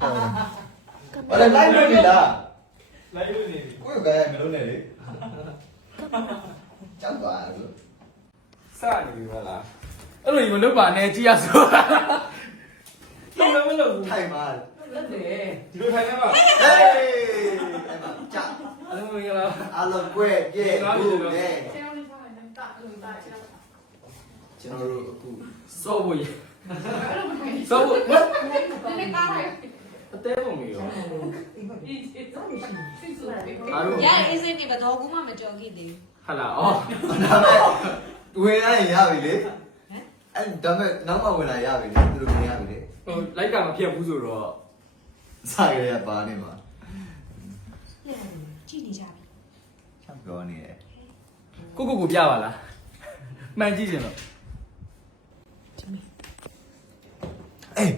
ဘာလဲလိုက်လို့နေလား လိုက်လို့နေပြီ ကိုယ်ပဲမလုပ်နဲ့လေကြောက်သွားလို့ စနေပြီမလားအဲ့လိုမလုပ်ပါနဲ့ကြည်ရဆိုဒီလိုမလုပ်ဘူး ထိုင်ပါ လက်တယ်ဒီလိုထိုင်နေပါ ဟေးအဲ့မှာကြာ အဲ့လိုမရလား အားလုံးကွဲပြဲဘူးနဲ့ကျွန်တော်တို့အခု စောဖို့ရစောဖို့အသေးပုံမျိုးအားလုံး ရအေးစင်းနေမတော့ဘူးမှမကြော်ခဲ့သေး ဟာလာအော် ဒါမဲ့ဝင်လာရင်ရပြီလေအဲ့ဒါမဲ့နောက်မှဝင်လာရပြီလေသူတို့မြင်ရပြီလေ ဟိုလိုက်ကမပြတ်ဘူးဆိုတော့ စားရရပါနေမှာ ကြည့်နေကြပြီ ချမ်းပြောနေတယ် ကိုပြပါလားမှန်ကြည့်ရင်တော့ အေး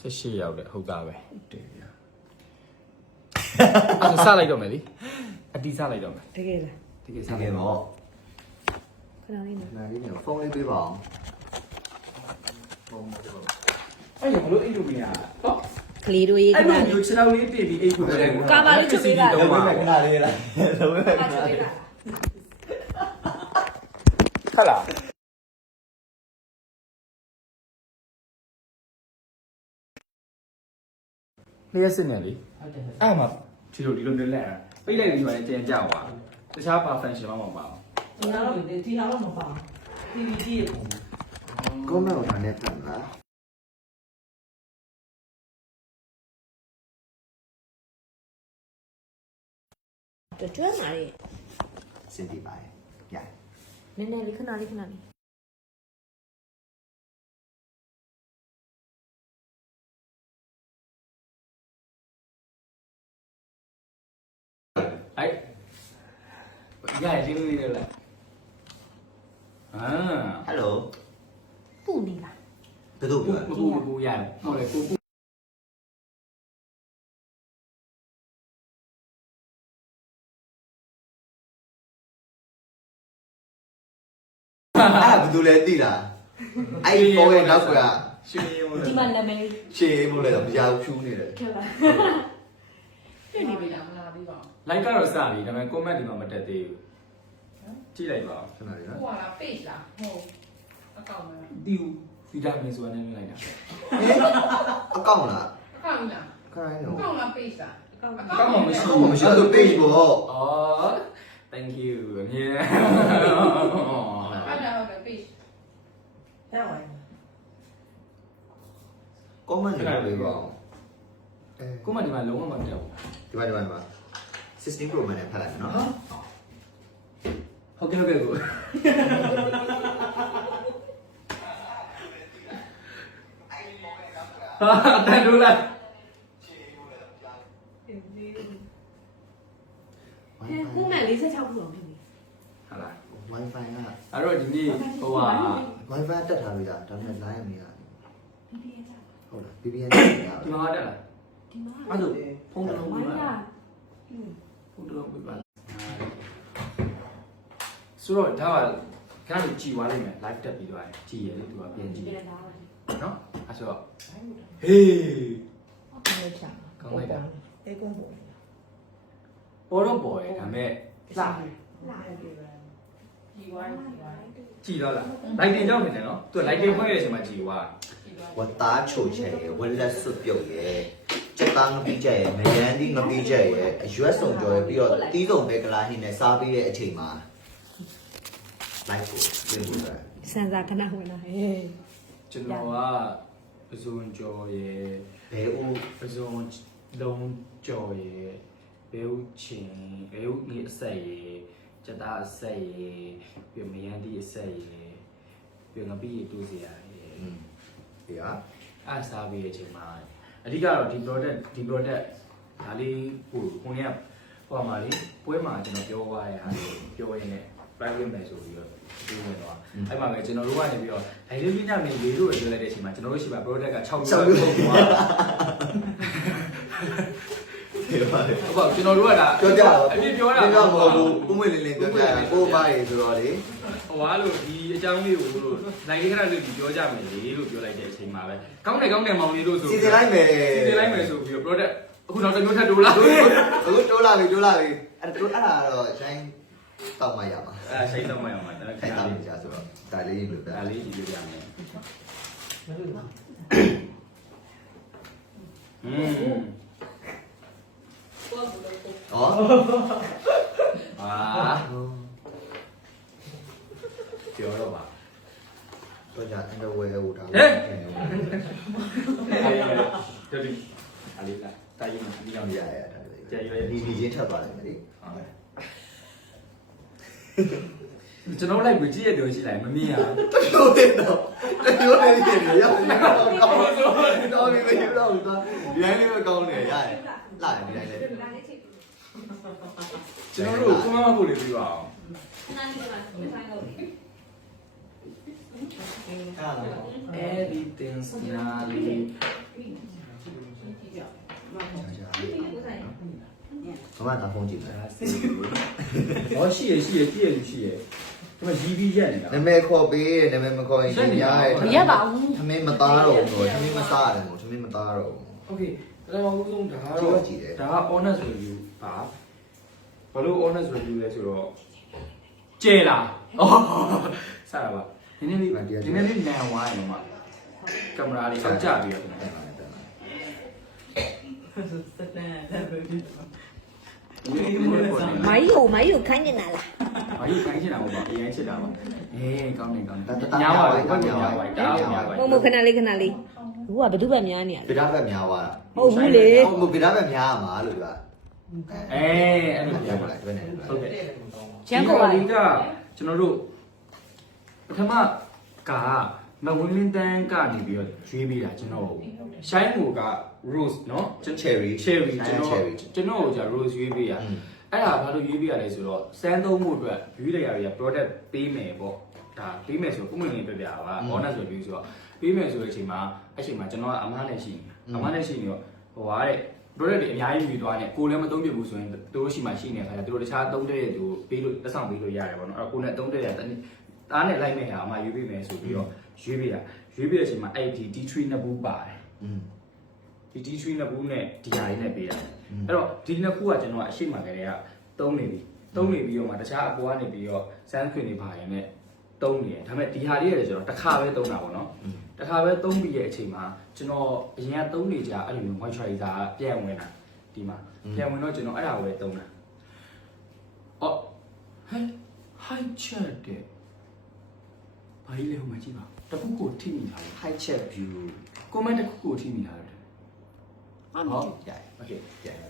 18ရောက်တယ်ဟုတ်တာပဲ တယ်ဗျာ အဲ့စလိုက်တော့မယ်လေအတီးစလိုက်တော့မယ် တကယ်လား ဒီကိစ္စ တကယ်တော့ ခဏလေးနော် နားလေးနဲ့ဖုန်းလေးပေးပါအောင်ဖုန်းပေးပါ အဲ့ရဘလို့အိတ်လို့မရတော့ ကလေးတို့ရေး အဲ့ ခဏ လို လေး မျိုးခြေထောက်လေးတည်ပြီးအိတ်ဖို့ပဲ ကာမလေးချုပ်ပေးတာ လုံးဝခဏလေးလားလုံးဝခဏ အားချုပ်ပေးတာ ခက်လားလျှက်စစ်နေလေအဲ့မှာဒီလိုမျိုးလက်ရပိတ်လိုက်ပြီးတော့တင်ကြွားတခြားပါ function မပါဘူး ဒီတော့မပါ PVD ရေ ကောမန့်ကိုနဲ့ပြန်လာ ကျွမ်းပါလေ စင်တီပါရ နည်းနည်းလေးခဏလေး အဲ့ရရင်းလေးလေးလိုက်အာ ဟယ်လို ပူနေလား ဘယ်သူပြော မပူရတယ်ဟုတ်လေကိုပူ အဲ့ဘယ်သူလဲသိလားအဲ့ပေါ်ရဲ့နောက်က ရှင်းရုံး ဒီမှာနာမည် ရှေးမို့လဲတော့မကြောက်ဖြူးနေတယ် ခက်လားပြနေပြီလား လိုက်ကတော့စပြီဒါပေမဲ့ comment ဒီမှာမတက်သေးဘူးကြည့်လိုက်ပါဦး ခဏလေးနော် ဟိုကလား page လားဟိုအကောင့်လား ဒီဗီတာမင်ဆိုတာနဲ့လိုက်တာ အကောင့်လား အကောင့်လား ခိုင်းတော့ အကောင့်လား page လား ကောင်းပါ ကောင်းမှမရှိ အကောင့်မရှိတော့ page ပေါ့ အော် thank you အမြဲ အဲ့ဒါဟုတ်တယ် page ရပါတယ် comment တွေပေးပါအောင်အဲ ကိုမဒီမှာလုံးဝမတက်ဘူး ဒီမှာ16 Pro Max နဲ့ဖတ်လိုက်မယ်နော် ဟုတ်ကဲ့ကိုဟာတန်လို့လား ခုမှ46ခုတော့ပြီ ဟာလား Wi-Fi က အဲ့တော့ဒီနေ့ဟိုဟာ Wi-Fi တက်ထားပြီလားဒါပေမဲ့ line မရဟုတ်လား VPN ရ ဒီမှာတက်လား ဒီမှာ အဲ့ဒါဖုန်းတစ်လုံး ဝို ပြ င်း ပါ လာ ဖုန်းတစ်လုံးပြပါဆိုတော့ဒါကခဏကြည်သွားလိမ့်မယ် live တက်ပြီးသွားတယ်ကြည်ရလေသူကပြန်ကြည့် ပြန်လာပါ နော်အဲ့ဆိုတော့ဟေး ဟုတ်ကဲ့ချာ ကောင်းလိုက်တာ အေးကုန်းပေါ် ပေါ်တော့ပေါ်ရဒါမဲ့လှ လာ ဒီဝိုင်းဒီဝိုင်း ကြည်တော့လား light တင်ကြောက်နေတယ်နော်သူက light တင်ဖွဲ့ရတဲ့အချိန်မှာကြည်သွား ဝတ်သားချိုချက်ရယ်ဝက်လက်စွပ်ပြုတ်ရယ်စက်သားငပိချက်ရယ်မယန်းဒီငပိချက်ရယ်အရွက်စုံကြော်ရယ်ပြီးတော့တီးစုံပဲကလာဟင်းနဲ့စားပြီးတဲ့အချိန်မှာ live ကိုပြင်ဖို့တယ် စံစာခဏဝင်လာဟဲ့ ကျွန်တော်ကပဇွန်ကြော်ရယ် ဘဲဦး ပဇွန်လုံးကြော်ရယ်ဘဲဥချင်းဘဲဥဒီအဆက်ရယ်စက်သားအဆက်ရယ်ပြီးမယန်းဒီအဆက်ရယ်ပြီးငပိရတူးစီရယ် ဒီဟာ အားစားပြီးတဲ့အချိန်မှာအဓိကတော့ဒီ product ဒါလေးပို့ခုနကဟိုမှာလေပွဲမှာကျွန်တော်ပြောသွားတဲ့ဟာလေးပြောရင်းနဲ့ private မယ်ဆိုပြီးတော့ပြောဝင်သွားအဲ့မှာပဲကျွန်တော်တို့ကနေပြီးတော့ဒိုင်လေးပြညမင်းလေးတို့ပြောလိုက်တဲ့အချိန်မှာကျွန်တော်တို့ရှိပါ product က6မျိုးပုံသွား ဒီပါလေ ဟုတ်ပါကျွန်တော်တို့ကဒါ ပြောကြပါ အပြည့်ပြောတာ မဟုတ်ဘူးဥမွေလေးလေးပြောကြတာကိုပါရေဆိုတော့လေ ဟိုဟာလို့ဒီအ အကြောင်းလေးကိုလို့နိုင်လေးခဏလေးပြောကြမယ်လေလို့ပြောလိုက်တဲ့အချိန်မှာပဲကောင်းတယ်မောင်လေးတို့ဆို စီစဉ်လိုက်မယ် စီစဉ်လိုက်မယ်ဆိုပြီးတော့ product အခုတော့တစ်မျိုးထပ်တိုးလာ အခုတိုးလာပြီအဲ့ဒါတော့ရှိုင်းတောက်မှရမှာ ရှိတ်တော့မရမှာဒါ ခိုင်တောက်နေကြဆိုတော့ဒါလေးလို့ပြော ဒါလေးကြည့်ပြရမယ်ဟော ပြောတော့ပါ တော့ကြာအန်ဒဝဲဟိုဒါ တော်ပြီအလေးကတာယူမပြောင်း ရ ရ ရဒါလေးဒီချင်းထပ်သွားတယ်လေ ကျွန်တော်လိုက်ပြီးကြည့်ရပြောရှိလိုက်မမြင်ရဘူး တော်တယ်တော့တော်တယ်ရတယ်ရောက်နေတော့ပြီမပြောတော့ဘူးဒီတိုင်းလေးပဲကောင်းတယ်ရတယ်လာတယ်ဒီတိုင်းလေး ကျွန်တော်တို့ကိုမမဖို့လေးပြီးပါအောင် everything's finally ဘာမှသာဖုန်းကြည့်မယ် ဟောရှိရကြည့်ရလူရှိရဒီမှာရီးပြီးရက်နေတာ နာမည်ခေါ်ပေးတယ်နာမည်မခေါ်ရင်ရရတယ် မရပါဘူး သမင်းမသားတော့ဘူးသမင်းမစားရတယ်မို့သမင်းမသားတော့ဘူး Okay ဒါတော့ဦးဆုံးဒါကတော့ဒါက honest review ပါဘာလို့ honest review လဲဆိုတော့ကျဲလားဩစတာပါနည်းနည်းလေးနန်ဝိုင်းတော့မှကင်မရာလေးအောက်ကျပြီးတော့ စတဲ့လည်းပဲ မိုင်းကိုခိုင်းနေတာလား ဘာကြီးခိုင်းချင်တာမဟုတ်ပါအရင်ချစ်တာပါအေးကောင်းတယ်ညာပါဘူးဘာညာပါတာညာပါ မခဏလေးအခုကဘယ်သူပဲများနေရ ဗီဒါဘက်များသွားတာ ဟုတ်ဘူးလေ ဟုတ်ဗီဒါဘက်များမှာလို့ပြော အဲ့လို ပြော ပြော လိုက် ပါ တွဲနေတယ် ဟုတ်ကဲ့ ချမ်းကိုပါ ဒီကကျွန်တော်တို့ပထမကမဝင်းလင်းတန်းကနေပြီးတော့ရွေးပေးတာကျွန်တော်ရှိုင်းကိုက rose เนาะ cherry cherry ကျွန်တော်ကိုじゃ rose ရွေးပေးရအဲ့ဒါဘာလို့ရွေးပေးရလဲဆိုတော့စမ်းသုံးမှုအတွက်ရွေးလိုက်ရတဲ့ product ပေးမယ်ပေါ့ဒါပေးမယ်ဆိုတော့ပုံမှန်လေးပြပြပါ honest review ဆိုတော့ပေးမယ်ဆိုတဲ့အချိန်မှာကျွန်တော်ကအမားနဲ့ရှိနေတော့ဟိုဟာတဲ့ product တွေအများကြီးယူသွားတယ်ကိုလည်းမသုံးပြဘူးဆိုရင်တို့ရှိမှရှိနေတဲ့ခါကျတို့တခြားသုံးတဲ့သူပေးလို့လက်ဆောင်ပေးလို့ရတယ်ပေါ့နော်အဲ့တော့ကိုနဲ့သုံးတဲ့ရတားနဲ့လိုက်မဲ့ဟာအမှရွေးပေးမယ်ဆိုပြီးတော့ရွေးပေးတဲ့အချိန်မှာအဲ့ဒီ D3 နှစ်ဘူးပါတယ်ဒီ D3 နှစ်ဘူးနဲ့ဒီဟာလေးနဲ့ပေးတာအဲ့တော့ဒီနှစ်ခုကကျွန်တော်ကအရှိမကလေးကသုံးနေပြီးတော့မှတခြားအပေါ်ကနေပြီးတော့စမ်းခွင်နေပါရင်လည်းသုံးနေတယ်ဒါပေမဲ့ဒီဟာလေးရတယ်ကျွန်တော်တစ်ခါပဲသုံးတာပေါ့နော်တစ်ခါပဲသုံးပြီးရဲ့အချိန်မှာကျွန်တော်အရင်ကသုံးနေကြအဲ့လိုမျိုး moisturizer ပြန်ဝင်တာဒီမှာပြန်ဝင်တော့ကျွန်တော်အဲ့ဒါကိုပဲသုံးတာအော်ဟဲ့ high chat တဲ့ဘာကြီးလဲဟိုမှာကြည့်ပါတခုကိုထိမိတာလေ high chat view comment တခုကိုထိမိတာလေ ဟုတ်ရ โอเค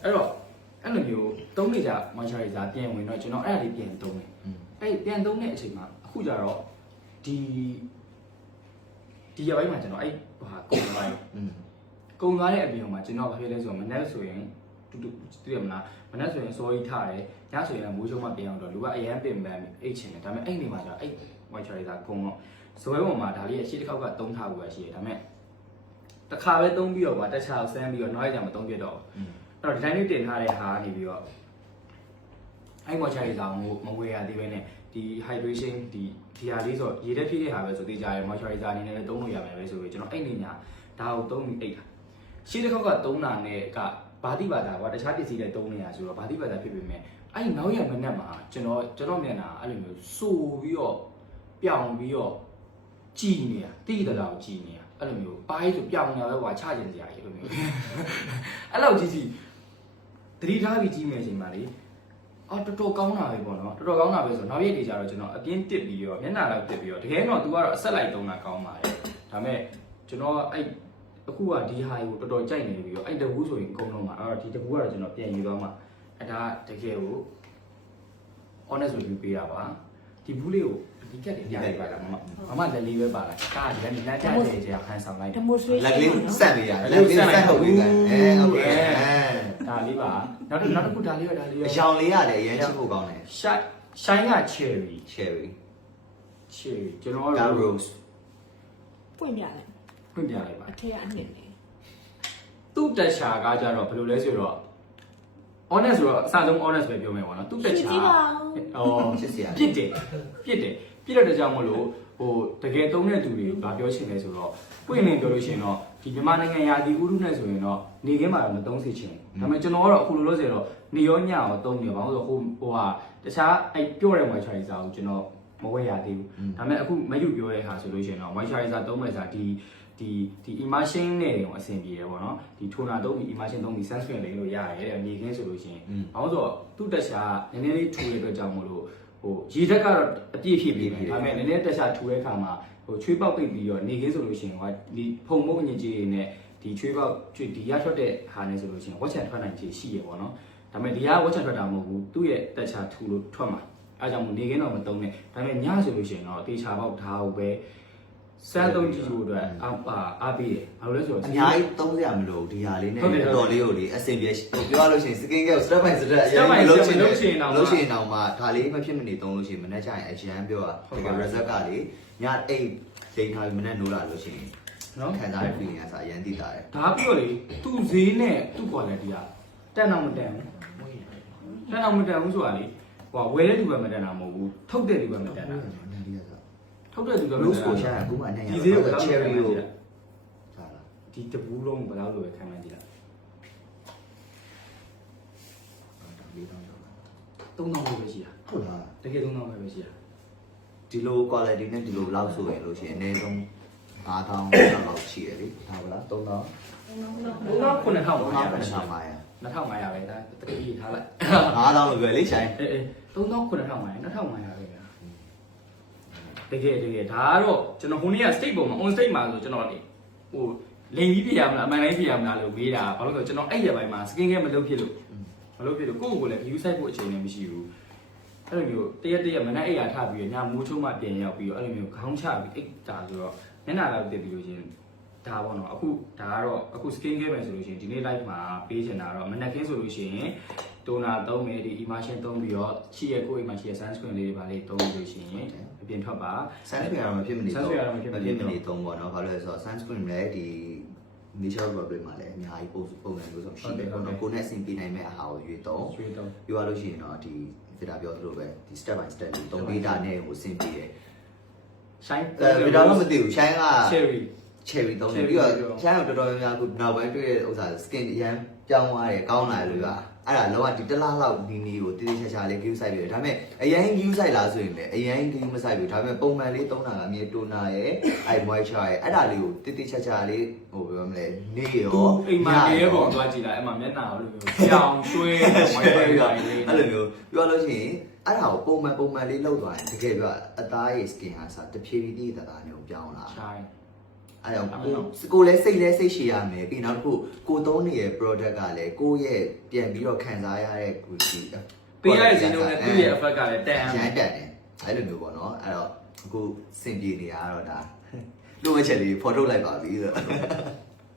အဲ့တော့အဲ့လိုမျိုးသုံးနေကြ moisturizer ပြန်ဝင်တော့ကျွန်တော်အဲ့ဒါလေးပြန်သုံးတယ်အဲ့ပြန်သုံးတဲ့အချိန်မှာအခုကျတော့ဒီရပိုင်းမှာကျွန်တော်အဲ့ဟာကုန်သွားတဲ့အပြင်မှာကျွန်တော်ဘာဖြစ်လဲဆိုတော့မနက်ဆိုရင်တူသိရမလားမနက်ဆိုရင်စောကြီးထားတယ်ညဆိုရင်မိုးချုံမှပြင်အောင်တော့လူကအရန်ပင်ပန်းအိတ်ချင်တယ်ဒါပေမဲ့အဲ့နေမှာကျတော့အဲ့ moisturizer ကုန်တော့ဇွဲပေါ်မှာဒါလေးအရှိတစ်ခေါက်ကသုံးထားဖို့ပဲရှိတယ်ဒါပေမဲ့တစ်ခါပဲသုံးပြီးတော့တခြားဆန်းပြီးတော့နောက်ရကြမသုံးပြတော့အဲ့တော့ဒီတိုင်းလေးတင်ထားတဲ့ဟာနေပြီးတော့အဲ့ moisturizer ကိုမဝယ်ရသေးပဲနဲ့ဒီ hydration ဒီဟာလေးဆိုရေတက်ဖြည့်တဲ့ဟာပဲဆိုသေးကြရ moisturizer အနေနဲ့လည်းသုံးလို့ရမယ်ပဲဆိုပြီးကျွန်တော်အဲ့နေညာဒါကိုသုံးပြီးအိတ်တာရှိတစ်ခေါက်ကသုံးတာနဲ့ကဘာတိပါတာကွာတခြားပစ္စည်းတွေသုံးနေရဆိုတော့ဘာတိပါတာဖြစ်ပေမဲ့အဲ့နောက်ရမနေ့မှာကျွန်တော်မျက်နှာအဲ့လိုမျိုးစိုးပြီးတော့ပြောင်ပြီးတော့ကြည်နေတာတိတလာကိုကြည်နေတာအဲ့လိုမျိုးပိုင်းဆိုပြောင်နေတာပဲကွာချကျင်စရာကြီးအဲ့လိုမျိုးအဲ့လောက်ကြီးသတိထားပြီးကြီးမယ်ချိန်မှာလေအော်တော်တော်ကောင်းတာပဲပေါ့နော်တော်တော်ကောင်းတာပဲဆိုတော့နောက်ရက်တွေကျတော့ကျွန်တော်အပြင်းတစ်ပြီးတော့မျက်နှာလောက်တစ်ပြီးတော့တကယ်တော့ तू ကတော့အဆက်လိုက်သုံးတာကောင်းပါတယ်ဒါပေမဲ့ကျွန်တော်အဲ့အခုကဒီဟာကိုတော်တော်ကြိုက်နေပြီးတော့အဲ့တကူဆိုရင်ကုန်တော့မှာအဲ့တော့ဒီတကူကတော့ကျွန်တော်ပြန်ယူသွားမှာအဲ့ဒါတကယ်ကို honest review ပေးတာပါဒီဘူးလေးကိုဒီကက်လေးပြလိုက်ပါလားမမလက်လေးပဲပါလားကားလည်းလက်ကြတဲ့ကြာခန်းဆောင်လိုက် demonstration လက်လေးဆက်နေရတယ်လက်လေးဆက်ထုတ်ပြီးတယ်ဟုတ်ကဲ့ ဒါလေးပါနောက်တစ်ခုဒါလေးရော အရောင်လေးရတယ်အရင်ချစ်ဖို့ကောင်းတယ် shine က cherry cherry ကျွန်တော် ဒါ က rose ပွင့်ပြတယ် ဖွင့်ပြလိုက်ပါ အထက်ကအနှစ်နေ သူ့တက်ချာကကြတော့ဘယ်လိုလဲဆိုတော့ honest ဆိုတော့အစဆုံး honest ပဲပြောမယ်ပေါ့နော်သူ့တက်ချာ ကြည့်ပါဦး အော် ချစ်စရာ ပြစ်တဲ့ကြောင့်မလို့ ဟိုတကယ်သုံးတဲ့သူတွေဘာပြောချင်လဲဆိုတော့ပွင့်နေပြောလို့ရှိရင်တော့ဒီမြန်မာနိုင်ငံရာသီဥတုနဲ့ဆိုရင်တော့နေခင်းမှာတော့မသုံးစေချင်ဘူးဒါပေမဲ့ကျွန်တော်ကတော့အခုလိုလို့ဆိုတော့နေရောညရောသုံးနေပါဘူးဆိုတော့ဟိုဟာတခြားအဲ့ပြော့တဲ့ moisturizer ကိုကျွန်တော်မဝယ်ရသေးဘူးဒါပေမဲ့အခုမယူပြောတဲ့ဟာဆိုလို့ရှိရင်တော့ moisturizer သုံးမယ်ဆိုတာဒီ immersion နဲ့တော့အဆင်ပြေတယ်ပေါ့နော်ဒီ toner သုံးပြီး immersion သုံးပြီး sunscreen လိမ့်လို့ရတယ်တဲ့နေခင်းဆိုလို့ရှိရင်ဘာလို့ဆိုတော့သူ့တက်ရှာနည်းနည်းလေးထူတဲ့အတွက်ကြောင့်မို့လို့ဟိုရေဓာတ်ကတော့အပြည့်ဖြစ်ပြီးဒါပေမဲ့နည်းနည်းတက်ရှာထူတဲ့အခါမှာဟိုချွေးပေါက်ပိတ်ပြီးတော့နေခင်းဆိုလို့ရှိရင်ဟိုဒီဖုံမုတ်အငင်ကြီးတွေနဲ့ဒီချွေးပေါက်ဒီရထွက်တဲ့ဟာနဲ့ဆိုလို့ရှိရင်ဝက်ချန်ထွက်နိုင်ခြေရှိရပေါ့နော်ဒါပေမဲ့ဒီကဝက်ချန်ထွက်တာမဟုတ်ဘူးသူ့ရဲ့တက်ရှာထူလို့ထွက်မှာအဲကြောင့်မို့နေခင်းတော့မသုံးနဲ့ဒါပေမဲ့ညဆိုလို့ရှိရင်တော့တေချာပေါက်ဓာတ်ကိုပဲစမ်းသုံးကြည့်ဖို့အတွက်အားပေးတယ်ဘာလို့လဲဆိုတော့ အများကြီးသုံးစရာမလိုဒီဟာလေးနဲ့တော်လေးကိုလေအဆင်ပြေပြောရလို့ရှိရင် skin care ကို step by step အရင်လုပ်ချင်တော့မှဒါလေးမဖြစ်မနေသုံးလို့ရှိရင်မနေ့ကျရင်အရန်ပြောတာတကယ် result ကလေညအိတ်ဒိန်ထားပြီးမနေ့နိုးလာလို့ရှိရင်နော်ခံစားရ feeling ကစားအရန်တည်တာတယ် ဒါပြီးတော့လေသူ့ဈေးနဲ့သူ့ quality ကတက်တော့မတက်ဘူးတက်တော့မတက်ဘူးဆိုတာလေဟိုဝယ်တဲ့သူပဲမတက်တာမဟုတ်ဘူးထုတ်တဲ့သူပဲမတက်တာထုတ်တဲ့သူပဲမတက်တာ rose ကိုရှာအခုမှအနေရ ဒီဈေးကို cherry ကိုဟာလား ဒီတပူးလုံးဘယ်လောက်လိုပဲခံမှန်းကြည့်လိုက်3000ပဲရှိတာ ဟုတ်လား တကယ်3000ပဲရှိတာ ဒီလို quality နဲ့ဒီလိုလောက်ဆိုရင်လို့ရှိရင်အနည်းဆုံး5000လောက်ရှိရလေဒါပါလား3000 9500 9500 2500ပဲဒါတကယ်ကြီးထားလိုက် 5000လို့ပြောလေဆိုင် အေး3500 2500ပဲဗျာတကယ်ဒါကတော့ကျွန်တော်ဟိုနေ့က state ပုံမှာ on state မှာဆိုကျွန်တော်လေဟိုလိန်ကြီးပြရမလားအမှန်တိုင်းပြရမလားလို့မေးတာဘာလို့လဲဆိုတော့ကျွန်တော်အဲ့ရပိုင်းမှာ skin care မလုပ်ဖြစ်လို့ကိုယ့်ကိုလည်း view site ဖို့အချိန်လည်းမရှိဘူးအဲ့လိုမျိုးတရက်မနက်အိပ်ရာထပြီးညမိုးချုံးမှပြန်ရောက်ပြီးတော့အဲ့လိုမျိုးခေါင်းချပြီးအိတ်တာဆိုတော့မျက်နှာလောက်တက်ပြီးလို့ချင်းဒါပေါ့နော်အခုဒါကတော့အခု skin care ပဲဆိုလို့ရှိရင်ဒီနေ့ live မှာပေးချင်တာတော့မနက်ခင်းဆိုလို့ရှိရင်တိုနာသုံးမယ်ဒီ immersion သုံးပြီးတော့ရှိရကိုယ့်အိမ်မှာရှိရ sunscreen လေးတွေပါလေးသုံးလို့ရှိရင်အပြင်ထွက်ပါ sunscreen ကတော့မဖြစ်မနေသုံးပေါ့နော်ဘာလို့လဲဆိုတော့ sunscreen လည်းဒီ natural problem မှာလည်းအများကြီးပုံစံမျိုးဆုံးရှိတယ်ပေါ့နော်ကိုယ်နဲ့အဆင်ပြေနိုင်မဲ့အဟာကိုရွေးတော့ပြောရလို့ရှိရင်တော့ဒီ vita ပြောသလိုပဲဒီ step by step လေးသုံး data နဲ့ကိုအဆင်ပြေတယ် shine vita တော့မသိဘူး shine က cherry သုံးတယ်ပြီးတော့ shine ကိုတော်တော်များများအခုနောက်ပိုင်းတွေ့တဲ့ဥစ္စာ skin အရန်ပြောင်းသွားတယ်ကောင်းလာတယ်လို့ကအဲ့ဒါလောကဒီတစ်လားလောက်ဒီနီကိုတည်တည်ချာချာလေး view site ပြီးတယ်ဒါပေမဲ့အရင် view site လားဆိုရင်လည်းအရင် view မ site ဘူးဒါပေမဲ့ပုံမှန်လေးသုံးတာကအမြဲ toner ရဲ့အဲ့ moisture ရဲ့အဲ့ဒါလေးကိုတည်တည်ချာချာလေးဟိုပြောမလဲနေရော အိမ်မှာနေရပုံသွားကြည့်လိုက်အဲ့မှာမျက်နှာကိုလိုမျိုးကြောင်ရွှဲဝိုင်းဝိုင်းလေးအဲ့လိုမျိုးပြောလို့ရှိရင်အဲ့ဒါကိုပုံမှန်လေးလောက်သွားရင်တကယ်ပြောအသားရဲ့ skin ဟာစတဖြည်းဖြည်းတည်တသားမျိုးပြောင်းလာ shine အဲ့တော့ကိုလည်းစိတ်ရှည်ရမယ်ပြီးနောက်တစ်ခုကိုသုံးနေတဲ့ product ကလည်းကိုရဲ့ပြန်ပြီးတော့ခံစားရတဲ့ကိုဒီပေးရတဲ့ဇင်းလုံးနဲ့သူ့ရဲ့ effect ကလည်းတက်အောင်ရမ်းတက်တယ်အဲ့လိုမျိုးပေါ့နော်အဲ့တော့အခုစင်ပြေနေတာကတော့ဒါလိုအပ်ချက်လေးဖော်ထုတ်လိုက်ပါပြီဆိုတော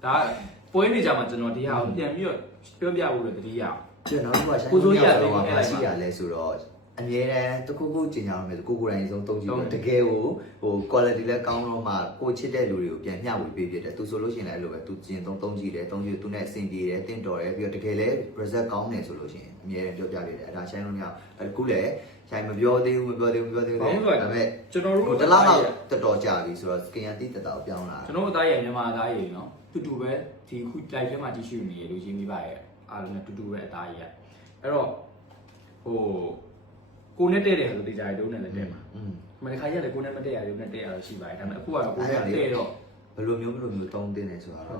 ့ဒါပွဲနေကြမှာကျွန်တော်ဒီဟာကိုပြန်ပြီးတော့ပြောပြဖို့လို့တတိယကျွန်တော်တို့ကဆိုင်ရတော့မရှိရလဲဆိုတော့အမြဲတမ်းတခုခုကျင်ညာရမယ်ဆိုကိုယ်တိုင်ဆုံးသုံးကြည့်တော့တကယ်ကိုဟို quality လည်းကောင်းတော့မှကိုချစ်တဲ့လူတွေကိုပြန်မျှဝေပေးဖြစ်တယ်သူဆိုလို့ရှိရင်လည်းအဲ့လိုပဲသူကျင်သုံးကြည့်တယ်သုံးကြည့်သူနဲ့အဆင်ပြေတယ်တင့်တော်တယ်ပြီးတော့တကယ်လည်း result ကောင်းတယ်ဆိုလို့ရှိရင်အမြဲတမ်းပြောပြပေးတယ်အဲ့ဒါဆိုင်လို့ညအခုလည်းဆိုင်မပြောသေးဘူးဒါပေမဲ့ကျွန်တော်တို့တလားတော့တော်တော်ကြာပြီဆိုတော့ skin အတိတ်တော်ပြောင်းလာကျွန်တော်တို့အသားရည်မြန်မာအသားရည်နော်တူပဲဒီခု live ထဲမှာကြည့်ရှုနေရလို့ရင်းမိပါရဲ့အားလုံးနဲ့တူပဲအသားရည်အဲ့တော့ဟိုကိုနဲ့တဲ့တယ်ဆိုတေချာတုံးနဲ့လည်းတဲ့မှာမနေ့ခါရက်လည်းကိုနဲ့မတဲ့ရရုံနဲ့တဲ့ရတော့ရှိပါတယ်ဒါပေမဲ့အခုကတော့ကိုနဲ့တဲ့တော့ဘယ်လိုမျိုးသုံးတင်နေဆိုတာတော့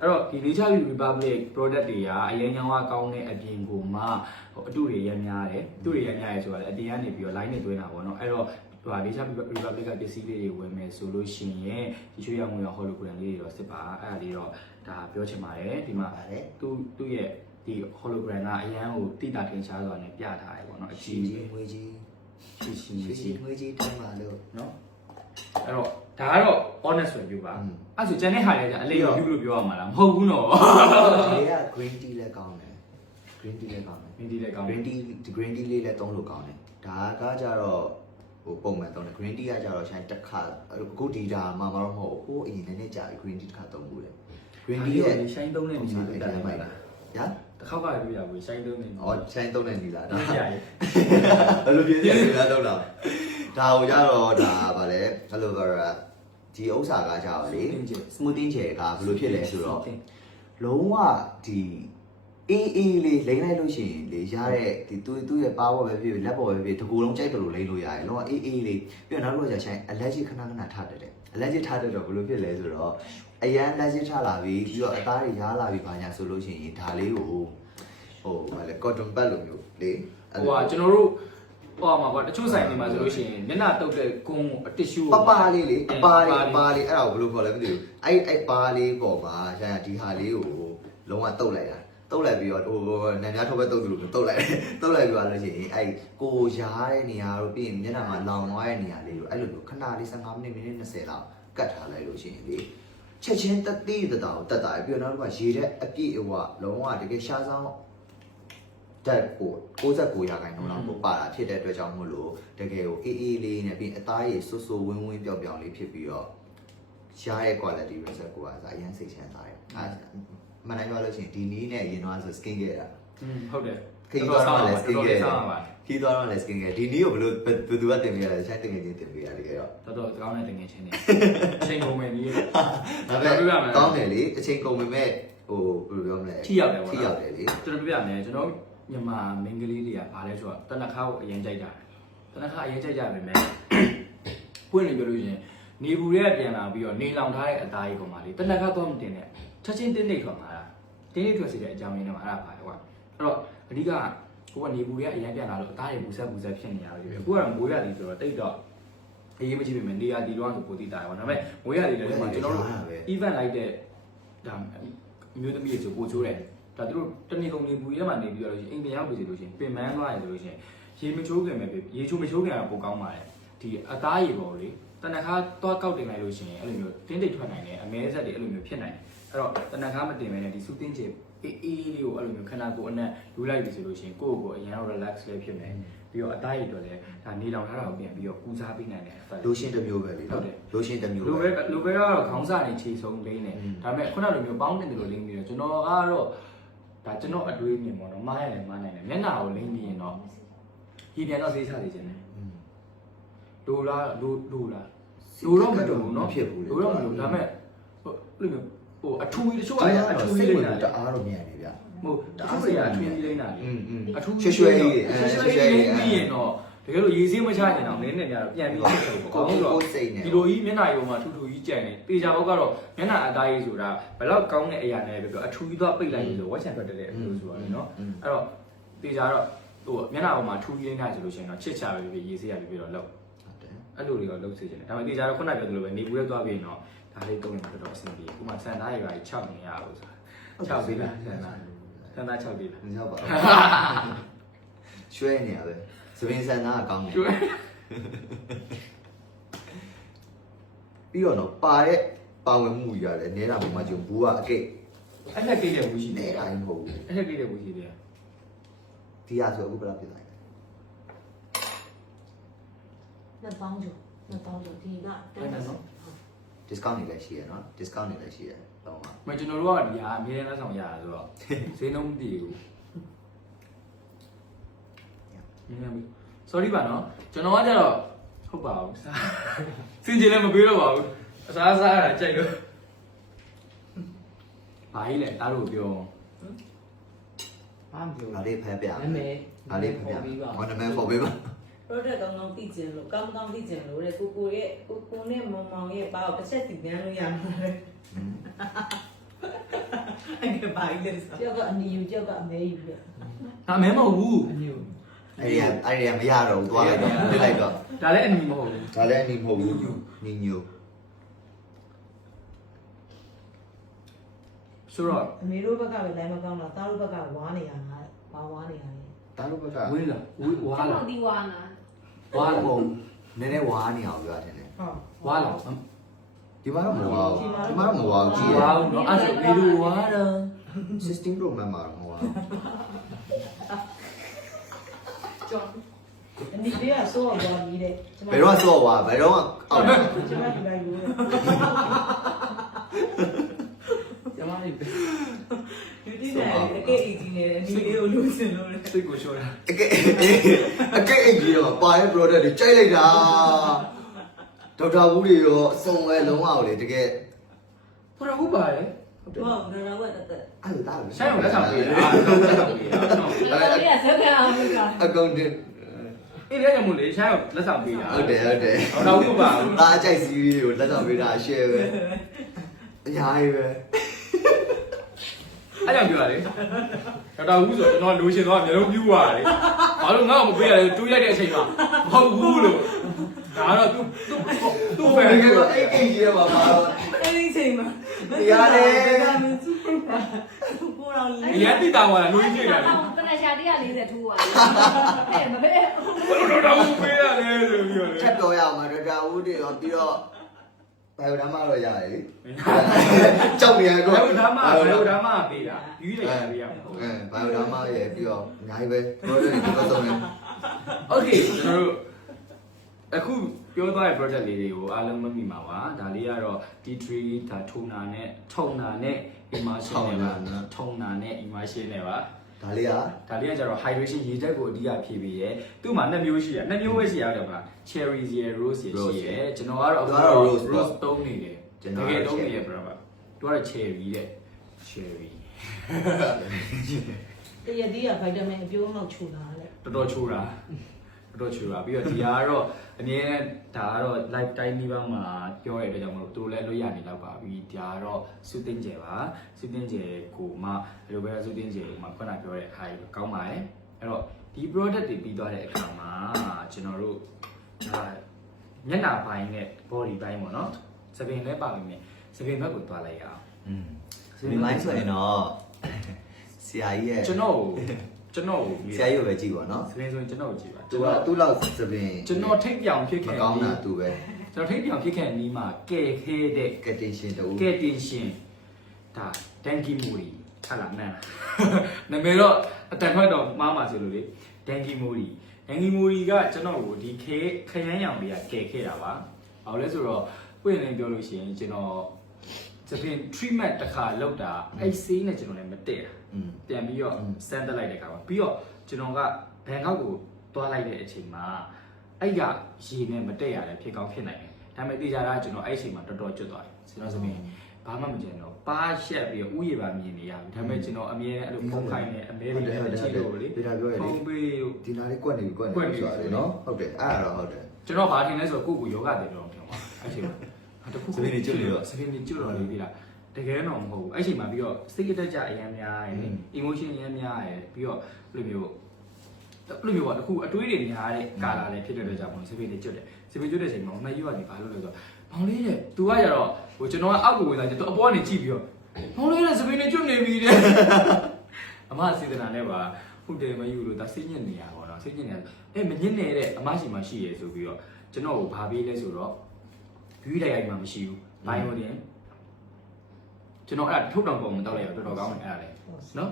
အဲ့တော့ဒီ Nature Beauty Republic product တွေကအရင်ရောင်းကောင်းတဲ့အပြင်ကိုမှဟိုအတုတွေရများတယ်အတုတွေရများရဲဆိုတာလည်းအတင်ကနေပြီးတော့ line နဲ့တွဲတာပေါ့နော်အဲ့တော့ဟို Nature Republic ကပစ္စည်းလေးတွေဝယ်မယ်ဆိုလို့ရှိရင်ဒီရွှေရောင်ငွေရော hologram လေးတွေတော့စစ်ပါအဲ့ဒါလေးတော့ဒါပြောချင်ပါတယ်ဒီမှာသူ့ရဲ့ဒီ hologram ကအရန်ကိုတိတာထင်ရှားစွာနဲ့ပြထားတယ်ပေါ့နော်အကြီးကြီးငွေကြီးငွေကြီးတန်းပါလို့နော်အဲ့တော့ဒါကတော့ honest review ပါအဲ့ဆိုကျန်တဲ့ဟာလည်းအလေး review လို့ပြောရမှာလားမဟုတ်ဘူးနော်ဒီက green tea လည်းကောင်းတယ် green tea လည်းကောင်းတယ် green tea လည်းကောင်းတယ် green tea လေးလည်းသုံးလို့ကောင်းတယ်ဒါကကြတော့ဟိုပုံမှန်သုံးတယ် green tea ကကြတော့ဆိုင်တစ်ခါအခုဒီဒါမှမတော့မဟုတ်ဟိုအရင်နည်းနည်းကြာ green tea တစ်ခါသုံးဘူးလေ green tea ရဲ့ shine သုံးတဲ့နေရာတက်တယ်မိုက်လားညာတစ်ခေါက်ကတွေ့ရဘူး shine သုံးနေဩ shine သုံးနေနီလားဒါကြာရေဘယ်လိုပြည့်ပြည့်လားသုံးတာ ဒါကိုကြတော့ဒါဗာလဲအဲ့လိုပါတော့ဒီဥစ္စာကကြတော့လေ smoothing gel ကဘယ်လိုဖြစ်လဲဆိုတော့လုံးဝဒီအေးလေးလိမ့်လိုက်လို့ရှိရင်လေရတဲ့ဒီသူ့ရဲ့ပါပေါ်ပဲဖြစ်လက်ပေါ်ပဲဖြစ်ဒီကိုယ်လုံးကြိုက်တယ်လို့လိမ့်လို့ရတယ်လုံးဝအေးလေးပြီးတော့နောက်တစ်ခါကျရင် allergic ခဏထားတတ်တယ် allergic ထားတတ်တော့ဘယ်လိုဖြစ်လဲဆိုတော့အရန် allergic ထားလာပြီးပြီးတော့အသားတွေရားလာပြီးဘာညာဆိုလို့ရှိရင်ဒါလေးကိုဟိုဗာလဲ cotton pad လိုမျိုးလေ ဟိုကကျွန်တော်တို့ဟိုမှာကွာတချို့ဆိုင်တွေမှာဆိုလို့ရှိရင်မျက်နှာတုပ်တဲ့ကုန်းအတစ်ရှူ ပါလေးလေအပါလေးအဲ့ဒါကိုဘယ်လိုခေါ်လဲမသိဘူးအဲ့ပါလေးပေါ်မှာရရဒီဟာလေးကိုလုံးဝတုတ်လိုက်တာတုတ်လိုက်ပြီးတော့ဟိုနန်းများထုတ်ပဲတုတ်လို့တုတ်လိုက်တုတ်လိုက်ပြီးတော့လို့ရှိရင်အဲ့ကိုရားတဲ့နေရာတို့ပြီးရင်မျက်နှာမှာလောင်သွားတဲ့နေရာလေးကိုအဲ့လိုခဏလေး15မိနစ်20လောက်ကတ်ထားလိုက်လို့ရှိရင်လေချက်ချင်းတတိတတာကိုတက်တာပြီးတော့နောက်တစ်ခါရေတဲ့အပြည့်အဝလုံးဝတကယ်ရှားဆောင်တက်ကို69ရာခိုင်နှုန်းလောက်ကိုပါတာဖြစ်တဲ့အတွက်ကြောင့်မို့လို့တကယ်ကိုအေးအေးလေးနဲ့ပြီးအသားရည်ဆူဆူဝင်းဝင်းပျော့ပျော့လေးဖြစ်ပြီးတော့ရှားရဲ့ quality result ကိုအရင်စိတ်ချမ်းသာတယ်မနိုင်ပြောလို့ရှိရင်ဒီနီးနဲ့ရင်တော့ဆို skin care တာ ဟုတ်တယ် ခီးသွားတော့လည်း skin care ခီးသွားတော့လည်း skin care ဒီနီးကိုဘယ်လိုဘယ်သူကတင်ပြရလဲဆိုင်တင်ငယ်ချင်းတင်ပြရတယ်ကြတော့ တော်ကောင်းတဲ့တငယ်ချင်းတွေအချိန်ကုန်မယ်ကြီး ဒါပေမဲ့ကောင်းတယ်လေအချိန်ကုန်ပေမဲ့ဟိုဘယ်လိုပြောမလဲ ထိရောက်တယ်ဗော ထိရောက်တယ်လေ ကျွန်တော်ပြပြမယ်ကျွန်တော်မြန်မာမင်းကလေးတွေကဘာလဲဆိုတော့တနခါကိုအရင်ကြိုက်ကြတယ်တနခါအရင်ကြိုက်ကြပါမယ်ပွင့်နေပြောလို့ရှိရင်နေဘူးတွေကပြန်လာပြီးတော့နေလောင်ထားတဲ့အသားကြီးကောင်ပါလေတနခါတော့မတင်နဲ့ချက်ချင်းတင်းနေထွက်မှာလားတင်းနေထွက်စီတဲ့အကြောင်းရင်းတော့အဲ့ဒါပါကွာအဲ့တော့အဓိကကိုကနေဘူးတွေကအရင်ပြန်လာလို့အသားတွေဘူးဆက်ဖြစ်နေရတယ်အခုကတော့မိုးရည်ဆိုတော့တိတ်တော့အေးမကြည့်ပေမဲ့နေရာဒီတော့ဆိုပိုတိတာရောဒါပေမဲ့မိုးရည်လည်းဒီမှာကျွန်တော်တို့ event လိုက်တဲ့ဒါမျိုးသမီးတွေဆိုပိုချိုးတယ်ဒါသူတို့တနေ့ကုန်နေဘူးရဲမှာနေပြီးတော့အိမ်ပြန်ရောက်ပြီဆိုလို့ရှိရင်ပင်မန်းသွားရင်ဆိုလို့ရှိရင်ရေမချိုးခင်ပဲဖြစ်ရေချိုးမချိုးခင်ကပိုကောင်းပါတယ်ဒီအသားရေပေါ်လေတနခါသွားကောက်တင်လိုက်လို့ရှိရင်အဲ့လိုမျိုးတင်းတိတ်ထွက်နိုင်တယ်အမဲဆက်တွေအဲ့လိုမျိုးဖြစ်နိုင်တယ်အဲ့တော့တနခါမတင်မဲနဲ့ဒီစူးတင်းချေအေးလေးကိုအဲ့လိုမျိုးခဏကိုအနက်ယူလိုက်ပြီဆိုလို့ရှိရင်ကိုယ့်ကိုယ်အရင် relax လေးဖြစ်မယ်ပြီးတော့အသားရေတော့လည်းဒါနေလောင်ထားတာကိုပြန်ပြီးတော့ကူးစားပေးနိုင်တယ် လိုရှင်းတစ်မျိုးပဲလေလိုရှင်းတစ်မျိုး လိုပဲကတော့ခေါင်းစာနေခြေဆုံးလိမ့်နေဒါပေမဲ့ခုနလိုမျိုးပေါင်းတင်တယ်လို့လိမ့်ပြီးတော့ကျွန်တော်ကတော့ဒါကျွန်တော်အတွေးမြင်ပေါ့နော်မားရတယ်မားနိုင်တယ်မျက်နှာကိုလိမ့်ပြီးရင်တော့ဒီပြန်တော့သေးချသေးခြင်းတယ်လိုလားလိုတော့မလိုနော်ဖြစ်ဘူးလိုတော့မလိုဒါပေမဲ့ဟိုလိုမျိုးဟိုအထူးကြီးတချို့ကအထူးကြီးလိမ့်တာ တအားတော့မြင်ရတယ်ဗျ ဟိုတအားကြီးအထူးကြီးလိမ့်တာလေအထူး ရွှေရွှေကြီးပြီးရင်တော့တကယ်လို့ရေစင်းမချရင်တော့နည်းနည်းများပြန်ပြီးဖြစ်တယ်ပေါ့ကောင်းတော့ဒီလိုကြီးမျက်နှာရုံမှာထူထူကြီးကြံနေတေချာဘောက်ကတော့မျက်နှာအသားကြီးဆိုတာဘယ်တော့ကောင်းတဲ့အရာနဲ့ပဲပြောအထူးကြီးသွားပိတ်လိုက်လို့ဝက်ချန်ထွက်တဲ့အလိုဆိုရတယ်နော်အဲ့တော့တေချာတော့ဟိုမျက်နှာပေါ်မှာထူကြီးနေတာဆိုလို့ရှိရင်တော့ချစ်ချပဲဖြစ်ရေစင်းရပြီးတော့လောက်အဲ့လိုတွေတော့လောက်စေချင်တယ်ဒါပေမဲ့တေချာတော့ခုနပြောသလိုပဲနေဘူးရဲသွားပြီးရင်တော့ဒါလေးတုံးရင်တော့အဆင်ပြေဥမာစံသားတွေပါ6နေရအောင်ဆိုတာ6ပြီးလားစံသား6ပြီးလား မရောက်ပါဘူးရွှဲနေရပဲသပင်ဆန်သားကကောင်းတယ်ပြီးတော့ပါတဲ့ပါဝင်မှုရတယ်နေတာပုံမှာကျုံဘူးကအကိတ် အဲ့လက်ကိတ်တဲ့ဘူးရှိတယ် နေတာမဟုတ်ဘူး အဲ့လက်ကိတ်တဲ့ဘူးရှိတယ် ဒီဟာဆိုအခုဘယ်လောက်ပြလိုက်လဲ 2000ကျော်2000ကျော်ဒီက အဲ့ဒါနော် discount တွေလည်းရှိရနော် discount တွေလည်းရှိရတော့မှာ မကျွန်တော်တို့ကဒီဟာအမြဲတမ်းလက်ဆောင်ရတာဆိုတော့ဈေးနှုန်းမတည်ဘူး sorry ပါနော်ကျွန်တော်ကကြတော့ဟုတ်ပါဘူးစင်ကြယ်လည်းမပေးတော့ပါဘူးအစားရတာကြိုက်လို့ဘာကြီးလဲတားလို့ပြော ဘာမပြော ငါလေးဖမ်းပြ နာမည် ငါလေးဖမ်းပြဟောနာမည်ပေါ်ပေးပါ product ကောင်းကောင်းသိကျင်လို့ကောင်းကောင်းသိကျင်လို့တဲ့ကိုနဲ့မောင်မောင်ရဲ့ဘာကိုတစ်ချက်စီပြန်လို့ရမှာလဲအဲ့ဒါဘာကြီးလဲဆို ကျောက်ကအနီယူကျောက်ကအမဲယူပြ ဟာမဲမဟုတ်ဘူး အနီယူ အဲ့ဒီမရတော့ဘူးသွားလိုက်တော့ပြလိုက်တော့ ဒါလည်းအနီမဟုတ်ဘူး ဒါလည်းအနီမဟုတ်ဘူးနီညို ဆိုတော့ အမေတို့ဘက်ကပဲလိုင်းမကောင်းတော့သားတို့ဘက်ကဝါနေရတာဘာဝါနေရလဲ တားလို့ဘက်က ဝင်းလာဝါလာ ဒီဝါနာ ဝါလာ ဟုတ်နည်းနည်းဝါနေအောင်ပြောတယ်လေ ဟုတ် ဝါလာ ဒီမှာတော့မဝါဘူးဒီမှာတော့မဝါဘူးကြည့်ရ ဝါဦးနော်အဲ့ဒါဗီဒီယိုဝါတော့ 16 Pro Max မှာမဝါဘူး ကျော်အနီလေးကစိုးအောင်သွားပြီးတဲ့ ဘယ်တော့ဆော့ဝါဘယ်တော့အောက် ကျွန်မဒီလိုက်ယူတယ် ဒီ အကဲအကြီးနေတယ်ဒီလေးကိုလို့စင်လို့လေ စိတ်ကိုလျှော့တာ အကဲအကြီးတော့ပါရဲ့ product တွေကြိုက်လိုက်တာဒေါက်တာဘူးတွေရောအစုံပဲလုံးဝလေတကယ် ပေါ်တော့ဟုတ်ပါရဲ့ ဟုတ်တော့ဒါတော့တက်တက် အဲ့ဒါ ဆိုင်အောင်လက်ဆောင်ပေးတာလက်ဆောင်ပေးတာနော် တော်လေးကဇက်ကန်အောင်လုပ်တာ အကောင့်တင် အေးတဲ့ကြောင့်မို့လေဆိုင်အောင်လက်ဆောင်ပေးတာ ဟုတ်တယ်ဟုတ်တယ် ဟောတော့ဟုတ်ပါဘူး ဒါအကြိုက်စီးရီးကိုလက်ဆောင်ပေးတာ share ပဲအများကြီးပဲ အဲ့ကြောင့်ပြောရလေဒေါက်တာဦးဆိုကျွန်တော်လိုချင်တော့မျိုးလုံးပြူသွားတယ်ဘာလို့ငါ့ကိုမပေးရလဲတွေးလိုက်တဲ့အချိန်မှာမဟုတ်ဘူးလို့ဒါတော့သူ့ပဲ တကယ်တော့အဲ့ကိကြီးရပါပါတော့ အဲ့ဒီချိန်မှာကိုတော်လေး အရင်တိတာသွားတာလူကြီးဖြစ်တာလေ ပနရှာ140ထိုးသွားတယ်မပဲ ဘယ်လိုတော့ပေးရလဲဆိုပြီးတော့လေ ချက်တော်ရအောင်ဒေါက်တာဦးတွေရောပြီးတော့ဘိုင်ယိုဓာမတော့ရတယ်လေကြောက်နေရ ဘ တော့ ယ်လိုဓမ္မပေးတာယူတယ်ပေးရမှာဟုတ် ဘိုင်ယိုဓာမရဲ့ပြီးတော့အများကြီးပဲပြောတယ်ဒီလိုဆုံးနေ โอเคကျွန်တော်တို့အခုပြောသွားတဲ့ project လေးတွေကိုအားလုံးမမိပါပါဒါလေးကတော့ D3 ဒါထုံနာနဲ့ immersion နဲ့ပါထုံနာနဲ့ immersion နဲ့ပါ ဒါလေးက ဒါလေးကကျတော့ hydration ရေဓာတ်ကိုအဓိကဖြည့်ပေးရဲသူ့မှာနှစ်မျိုးရှိတယ်နှစ်မျိုးပဲရှိရတယ်ဗျာ cherry ရယ် rose ရယ်ရှိရဲကျွန်တော်ကတော့ rose သုံးနေတယ်တကယ်သုံးနေရပြပါသူကတော့ cherry တဲ့ cherry တရသေးကဗိုက်တာမင်အပြိုးလောက်ခြူလာတယ် တော်တော်ချိုးတာပြီးတော့ဒီကတော့အမြဲဒါကတော့ live time ဒီဘက်မှာပြောရတဲ့ကြောင့်မလို့သူတို့လည်းလွတ်ရနေတော့ပါပြီဒါကတော့စုသိန်းကျယ်ပါစုသိန်းကျယ်ကိုမှဘယ်လိုပဲစုသိန်းကျယ်ကိုမှခုနပြောတဲ့အားကြီးကောင်းပါတယ်အဲ့တော့ဒီ product တွေပြီးသွားတဲ့အခါမှာကျွန်တော်တို့မျက်နှာပိုင်းနဲ့ body ပိုင်းပေါ့နော်စပင်လည်းပါလိမ့်မယ်စပင်ဘက်ကိုသွားလိုက်ရအောင် ဒီမိုင်းဆိုရင်တော့ဆရာကြီးရဲ့ ကျွန်တော်ကို ဆရာကြီးကိုပဲကြည့်ပါနော် စပင်ဆိုရင်ကျွန်တော်ကိုကြည့်ပါ သူကသူ့လောက်သပင် ကျွန်တော်ထိတ်ပြောင်ဖြစ် မ ခဲ့ ကောင်းတာသူပဲ ကျွန်တော်ထိတ်ပြောင်ဖြစ်ခဲ့နီးမှာကဲခဲတဲ့ ကက်တင်ရှင်တူ ကဲတင်ရှင်ဒါဒန်ကီမူရီဟာလာနာနာမည်တော့အတန်ထွက်တော့မှားမှာဆိုလို့လေဒန်ကီမူရီကကျွန်တော်ကိုဒီခရမ်းရောင်တွေကကဲခဲ့တာပါဘာလို့လဲဆိုတော့ပွင့်နေပြောလို့ရှိရင်ကျွန်တော်သဖြင့် treatment တစ်ခါလောက်တာအဲ့ဆေးနဲ့ကျွန်တော်လည်းမတည့်တာပြန်ပြီးတော့စမ်းတက်လိုက်တဲ့အခါမှာပြီးတော့ကျွန်တော်ကဘန်ကောက်ကိုသွားလိုက်တဲ့အချိန်မှာအဲ့ကရေနဲ့မတည့်ရတယ်ဖြစ်ကောင်းဖြစ်နိုင်တယ်ဒါပေမဲ့တေချာတာကျွန်တော်အဲ့အချိန်မှာတော်တော်ကျွတ်သွားတယ်ကျွန်တော်ဆိုရင်ဘာမှမကျန်တော့ပါရှက်ပြီးဥယျာဉ်ပါမြင်နေရပြီဒါပေမဲ့ကျွန်တော်အမြဲတမ်းအဲ့လိုဖုန်းခိုင်းနေအမဲတွေနဲ့ချီလို့လေ ဒီလာပြောရလေ ဖုန်းပေးလို့ ဒီနာလေးကွက်နေပြီဆိုတာလေနော်ဟုတ်တယ်အဲ့ဒါတော့ဟုတ်တယ် ကျွန်တော်ဘာထင်လဲဆိုတော့ကိုယ့်ကိုယောဂတယ်တော့ထင်ပါအဲ့ချိန်မှာတခုစပင်းကျွတ်တော်လေးပြီလားတကယ်တော့မဟုတ်ဘူးအဲ့ချိန်မှာပြီးတော့စိတ်တက်ကြအရင်များရယ် emotion အရင်များရယ်ပြီးတော့ဘယ်လိုမျိုးပါတခုအတွေးတွေများတဲ့ကာလာလည်းဖြစ်တဲ့အတွက်ကြောင့်မလို့စပင်းတွေကျွတ်တယ်စပင်းကျွတ်တဲ့ချိန်မှာမယူကနေဘာလို့လဲဆိုတော့မောင်လေးတဲ့ तू ကကြတော့ဟိုကျွန်တော်ကအောက်ကိုဝင်လာတယ် तू အပေါ်ကနေကြည့်ပြီးတော့မောင်လေးတဲ့စပင်းတွေကျွတ်နေပြီတဲ့အမစေတနာနဲ့ပါဟုတ်တယ်မယူလို့ဒါစိတ်ညစ်နေရပါတော့စိတ်ညစ်နေမညစ်နေတဲ့အမရှိမှရှိရယ်ဆိုပြီးတော့ကျွန်တော်ကိုဘာပေးလဲဆိုတော့ဘီးတိုက်ရိုက်မှမရှိဘူးဘိုင်ယိုတင်ကျွန်တော်အဲ့ဒါထုတ်တောင်ပုံမတောက်လိုက်ရတော့တော်တော်ကောင်းတယ်အဲ့ဒါလေနော်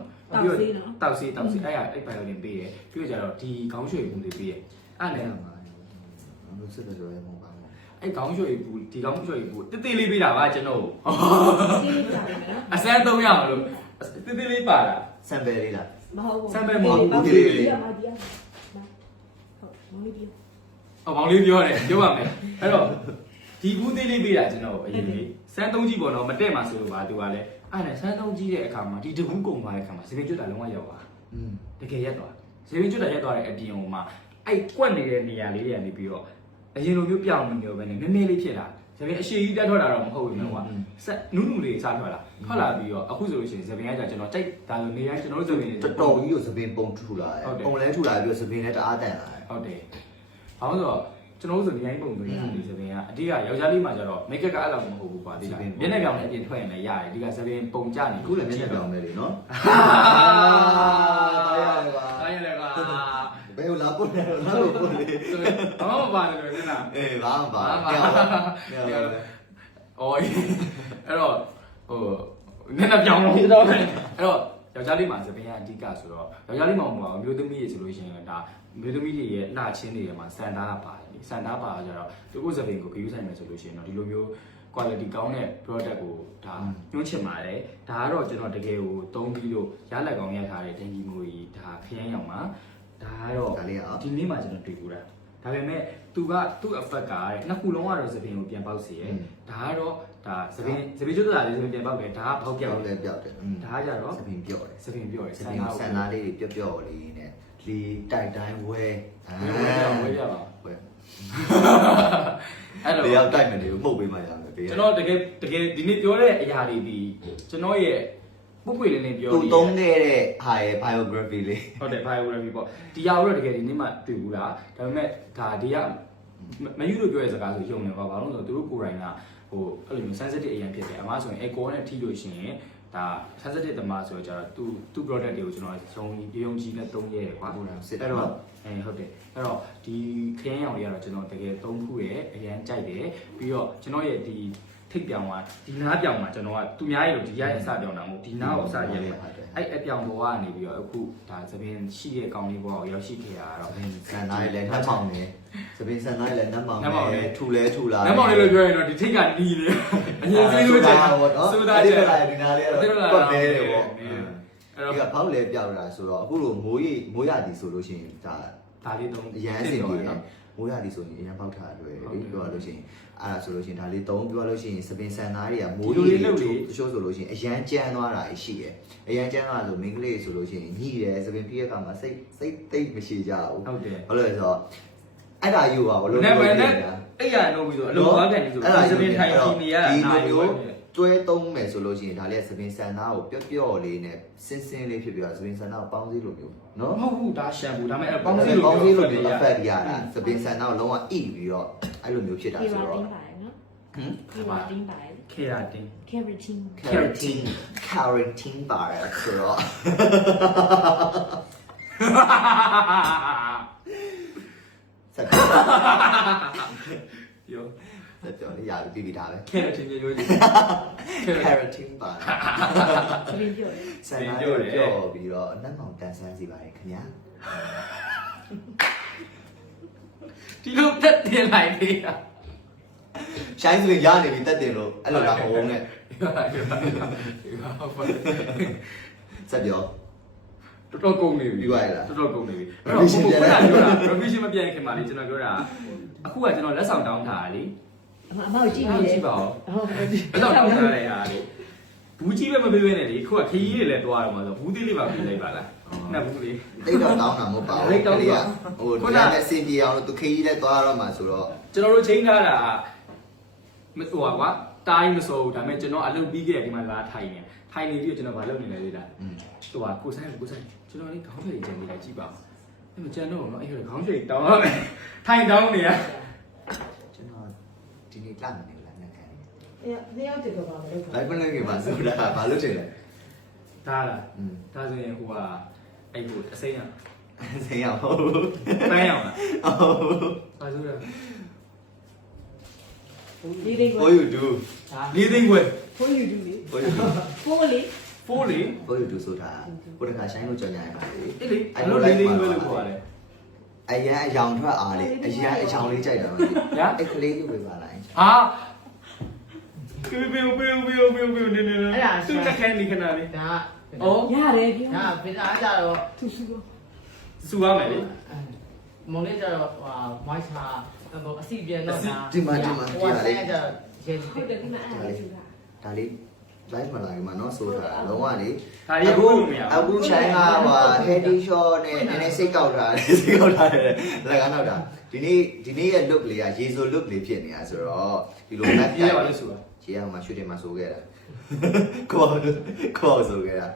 တောက်စီအဲ့ဘိုင်ယိုတင်ပေးတယ်ပြီးတော့ကျတော့ဒီခေါင်းရွှေဘူးတွေပေးတယ်အဲ့လည်း လို့စစ်တယ်ဆိုရင်မဟုတ်ပါဘူး အဲ့ခေါင်းရွှေဘူးဒီခေါင်းရွှေဘူးတိတိလေးပေးတာပါကျွန်တော် ဒီလိုပြရတယ်နော် အစမ်း300အောင်လို့တိတိလေးပါတာ ဆမ်ပယ်လေးလား မဟုတ်ဘူး ဆမ်ပယ်မဟုတ်ဘူး ဒီလိုပြမှာဒီဟုတ်မောင်လေးပြ အော်မောင်လေးပြောတယ်ပြောပါမယ်အဲ့တော့ဒီဘူးသေးလေးပေးတာကျွန်တော်အရင်လေးစမ်း3ကြီးပေါ့နော်မတက်မှာဆိုလို့ပါသူကလည်းအဲ့နဲ့စမ်း3ကြီးတဲ့အခါမှာဒီတဘူးကုန်သွားတဲ့အခါမှာစပင်းကျွတ်တာလုံးဝရောက်သွားတကယ်ရက်သွားစပင်းကျွတ်တာရက်သွားတဲ့အပြင်ဟိုမှာအဲ့ကွက်နေတဲ့နေရာလေးတွေကနေပြီးတော့အရင်လိုမျိုးပြောင်းနေမျိုးပဲနဲ့နည်းနည်းလေးဖြစ်လာစပင်းအရှိကြီးတက်ထွက်လာတော့မဟုတ်ဘူးနော်ကွာဆက်နုနုလေးစားထွက်လာထွက်လာပြီးတော့အခုဆိုလို့ရှိရင်စပင်းကကျွန်တော်တိုက်ဒါလိုနေရကျွန်တော်တို့စပင်းတွေ တော်တော်ကြီးကိုစပင်ပုံထူလာတယ်ပုံလဲထူလာပြီးတော့စပင်နဲ့တအားတန်လာတယ် ဟုတ်တယ်ဘာလို့ဆိုတော့ကျွန်တော်တို့ဆိုနေတိုင်းပုံသွင်းနေစပင်ကအတိကယောက်ျားလေးမှကျတော့မိတ်ကပ်အဲ့လောက်မဟုတ်ဘူးကွာဒီကမျက်နှာပြောင်နဲ့အပြင်ထွက်ရင်လည်းရတယ်ဒီကစပင်ပုံကြနေ အခုလည်းမျက်နှာပြောင်နေလေနော် တားရတယ်ကွာ ဘယ်လိုလာပို့လဲလာလို့ပို့လေ ဘာမှမပါတယ်လို့နင်နာ အေးဘာမှပါအော် အော်အဲ့တော့ဟိုနင်နာပြောင်းလို့အဲ့တော့ယောက်ျားလေးမှစပင်ကအဓိကဆိုတော့ယောက်ျားလေးမှမဟုတ်ပါဘူးမျိုးသမီးရေဆိုလို့ရှိရင်ဒါမျိုးသမီးတွေရဲ့လှချင်းတွေမှာစံသားပါတယ်စံသားပါကြတော့သူ့စပင်ကိုဂရုစိုက်မယ်ဆိုလို့ရှိရင်တော့ဒီလိုမျိုး quality ကောင်းတဲ့ product ကိုဒါညွှန်းချင်ပါတယ်ဒါကတော့ကျွန်တော်တကယ်ကိုသုံးပြီးလို့ရလက်ကောင်းရထားတဲ့တင်ကြီးမျိုးကြီးဒါခရမ်းရောင်မှာဒါကတော့ဒီနေ့မှကျွန်တော်တွေ့ဘူးတာဒါပေမဲ့သူကသူ့ effect ကတဲ့နှစ်ခုလုံးကတော့သပင်ကိုပြန်ပေါက်စေတယ်ဒါကတော့ဒါသပင်ကျွတ်တာလေးသပင်ပြန်ပေါက်တယ်ဒါကဘောက်ပြောက်တယ်ဒါကကြတော့သပင်ပြော့တယ်ဆန်သားလေးတွေပျော့လေးနဲ့ဒီတိုက်တိုင်းဝဲဝဲပြပါဝဲအဲ့တော့တယောက်တိုက်မယ်တွေကိုမှုတ်ပေးမှရမယ်ကျွန်တော်တကယ်ဒီနေ့ပြောတဲ့အရာတွေဒီကျွန်တော်ရဲ့ပုတ်ပွေလေးနဲ့ပြောသူသုံးခဲ့တဲ့ဟာရဲ့ biography လေးဟုတ်တယ် biography ပေါ့ဒီဟာတော့တကယ်ဒီနေ့မှတွေ့ဘူးလားဒါပေမဲ့ဒါဒီကမယူလို့ပြောရစကားဆိုယုံနေပါဘာလို့လဲဆိုတော့သူတို့ကိုယ်တိုင်ကဟိုအဲ့လိုမျိုး sensitive အရင်ဖြစ်တယ်အမှားဆိုရင် echo နဲ့ထိလို့ရှိရင်ဒါ sensitive တမဆိုတော့ကျတော့သူ product တွေကိုကျွန်တော်ယုံကြည်နဲ့သုံးရဲကွာစစ်တော့ဟုတ်တယ်အဲ့တော့ဒီခရမ်းရောင်တွေကတော့ကျွန်တော်တကယ်သုံးခုရဲ့အရင်ကြိုက်တယ်ပြီးတော့ကျွန်တော်ရဲ့ဒီထိပ်ပြောင်ကဒီနားပြောင်မှာကျွန်တော်ကသူများရဲ့ဒီရရဲ့အစပြောင်တာမဟုတ်ဒီနားကိုအစရဲမှာအဲ့အပြောင်ပေါ်ကနေပြီးတော့အခုဒါသပင်ရှိတဲ့ကောင်လေးပေါ်ကိုရောက်ရှိခဲ့တာတော့ဆန်သားလေးလည်းနှက်ပေါင်နေသပင်ဆန်သားလေးလည်းနှက်ပေါင်နေထူလဲထူလာနှက်ပေါင်လေးလို့ပြောရင်တော့ဒီထိပ်ကနီးနေအရင်သေးလို့ချက်ဆိုတာဒီကလာဒီနားလေးကတော့ကွက်နေတယ်ပေါ့ဒီကဖောက်လဲပြောက်တာဆိုတော့အခုလိုမိုးရသည်ဆိုလို့ရှိရင်ဒါလေးသုံးအရန်အစင်ပြေနော်မိုးရသည်ဆိုရင်အရင်ပေါက်ထားတယ်လေပြောရလို့ရှိရင်အဲ့ဒါဆိုလို့ရှိရင်ဒါလေးသုံးပြောလို့ရှိရင်စပင်ဆန်သားတွေကမိုးလေးတချို့ဆိုလို့ရှိရင်အရန်ကြမ်းသွားတာရှိတယ်အရန်ကြမ်းသွားဆိုမိန်းကလေးဆိုလို့ရှိရင်ညှိတယ်စပင်ပြည့်တဲ့အခါမှာစိတ်သိပ်မရှိကြဘူးဟုတ်တယ်ဘာလို့လဲဆိုတော့အဲ့ဒါယူပါဘလို့နဲ့အဲ့ရတော့ပြီးဆိုအလုံးသွားကန်ပြီးဆိုစပင်ထိုင်ကြည့်နေရတာနိုင်ရောတွဲသုံးမယ်ဆိုလို့ရှိရင်ဒါလေးစပင်ဆန်သားကိုပျော့လေးနဲ့စင်းလေးဖြစ်ပြီးတော့စပင်ဆန်သားကိုပေါင်းစည်းလိုမျိုးနော်မဟုတ်ဘူးဒါရှမ်ပူဒါပေမဲ့ပေါင်းစည်းလိုမျိုး effect ရတာစပင်ဆန်သားကိုလုံးဝအိပြီးတော့အဲ့လိုမျိုးဖြစ်တာဆိုတော့keratin ပါတယ် keratin keratin ပါတယ်ဆိုတော့ဆက်ပြောဆက်ပြောလေရပြီပြီးတာပဲ keratin ပြောကြည့် keratin ပါတယ်စပင်းပြောတယ်ဆန်သားပြောပြီးတော့အနက်မောင်တန်ဆန်းစီပါတယ်ခင်ဗျာဒီလိုတက်တင်လိုက်သေးတာရှိုင်းဆိုရနေပြီတက်တင်လို့အဲ့လိုလာမဟုတ်နဲ့ဆက်ပြောတော်တော်ကုန်နေပြီပြီးသွားရလားတော်တော်ကုန်နေပြီအဲ့တော့ဘုရားပြောတာ revision မပြန်ခင်ပါလေကျွန်တော်ပြောတာအခုကကျွန်တော်လက်ဆောင်တောင်းထားတာလေအမကိုကြည့်နေတယ်ကြည့်ပါဦးလက်ဆောင်တောင်းထားတဲ့ဟာလေဘူးကြီးပဲမပေးဘဲနဲ့လေခုကခရီးတွေလည်းတွားရမှာဆိုဘူးသေးလေးပါပေးလိုက်ပါလားနှစ်ဘူးလေးတိတ်တော့တောင်းတာမဟုတ်ပါဘူးတိတ်တော့ဟိုဒါနဲ့စင်ပြေအောင်လို့သူခရီးလည်းတွားရမှာဆိုတော့ကျွန်တော်တို့ချိန်ထားတာဟိုကွာတိုင်းမစိုးဘူးဒါပေမဲ့ကျွန်တော်အလုပ်ပြီးခဲ့တဲ့ဒီမှာလာထိုင်နေပြီးကျွန်တော်ဘာလုပ်နေလဲလေလားဟိုကကိုဆိုင်ကျွန်တော်လေးခေါင်းဖြည့်ကျန်နေလိုက်ကြည့်ပါအဲ့မကျန်တော့နော်အဲ့ဒါခေါင်းဖြည့်တောင်းရမယ်ထိုင်တောင်းနေရကျွန်တော်ဒီနေ့ကလည်းနေလာနေခံနေရောက်တယ်တော့ပါမလို့လိုက်မလို့ခင်ဗျာဆိုတာဘာလို့ထင်လဲဒါလားဒါဆိုရင်ဟိုကအဲ့ဟိုအစိမ်းရဟုတ်ပန်းရအောင်လားဟုတ်ဘာဆိုလဲ What you do လေးသိန်းခွဲ What you do လေ What you do 4လေ What you do ဆိုတာကိုတခါဆိုင်လို့ကြော်ညာရပါလေအေးလေအဲ့လိုလေးသိန်းခွဲလို့ခေါ်ရတယ်အရန်အယောင်ထွက်အားလေအရန်အယောင်လေးကြိုက်တာမသိညာအဲ့ကလေးလေးဝေပါလိုက်ဟာပြေနေအဲ့ဒါသူတက်ခဲနေခဏလေးဒါဩရတယ်ပြောဒါဗီဇာကြတော့သူစုရမယ်လေမောင်လေးကြတော့ဟာမိုက်စာအစီပြန်တော့ဒီမှာဟိုကဆိုင်ကြတော့ရေဟုတ်တယ်ဒီမှာအဲ့ဒါလေးဆိုတာဒါလေး live မှာလာကြမှာเนาะဆိုတာလုံးဝလေအခုချိုင်းကဟို heady shot နဲ့နည်းနည်းစိတ်ကောက်ထားတယ်လက်ကားနောက်တာဒီနေ့ရဲ့ look လေးကရေဆို look လေးဖြစ်နေတာဆိုတော့ဒီလို live ပြရပါလို့ဆိုတာရေအောင်မှာရွှေတင်မှာဆိုခဲ့တာခေါ်ဆိုခဲ့တာ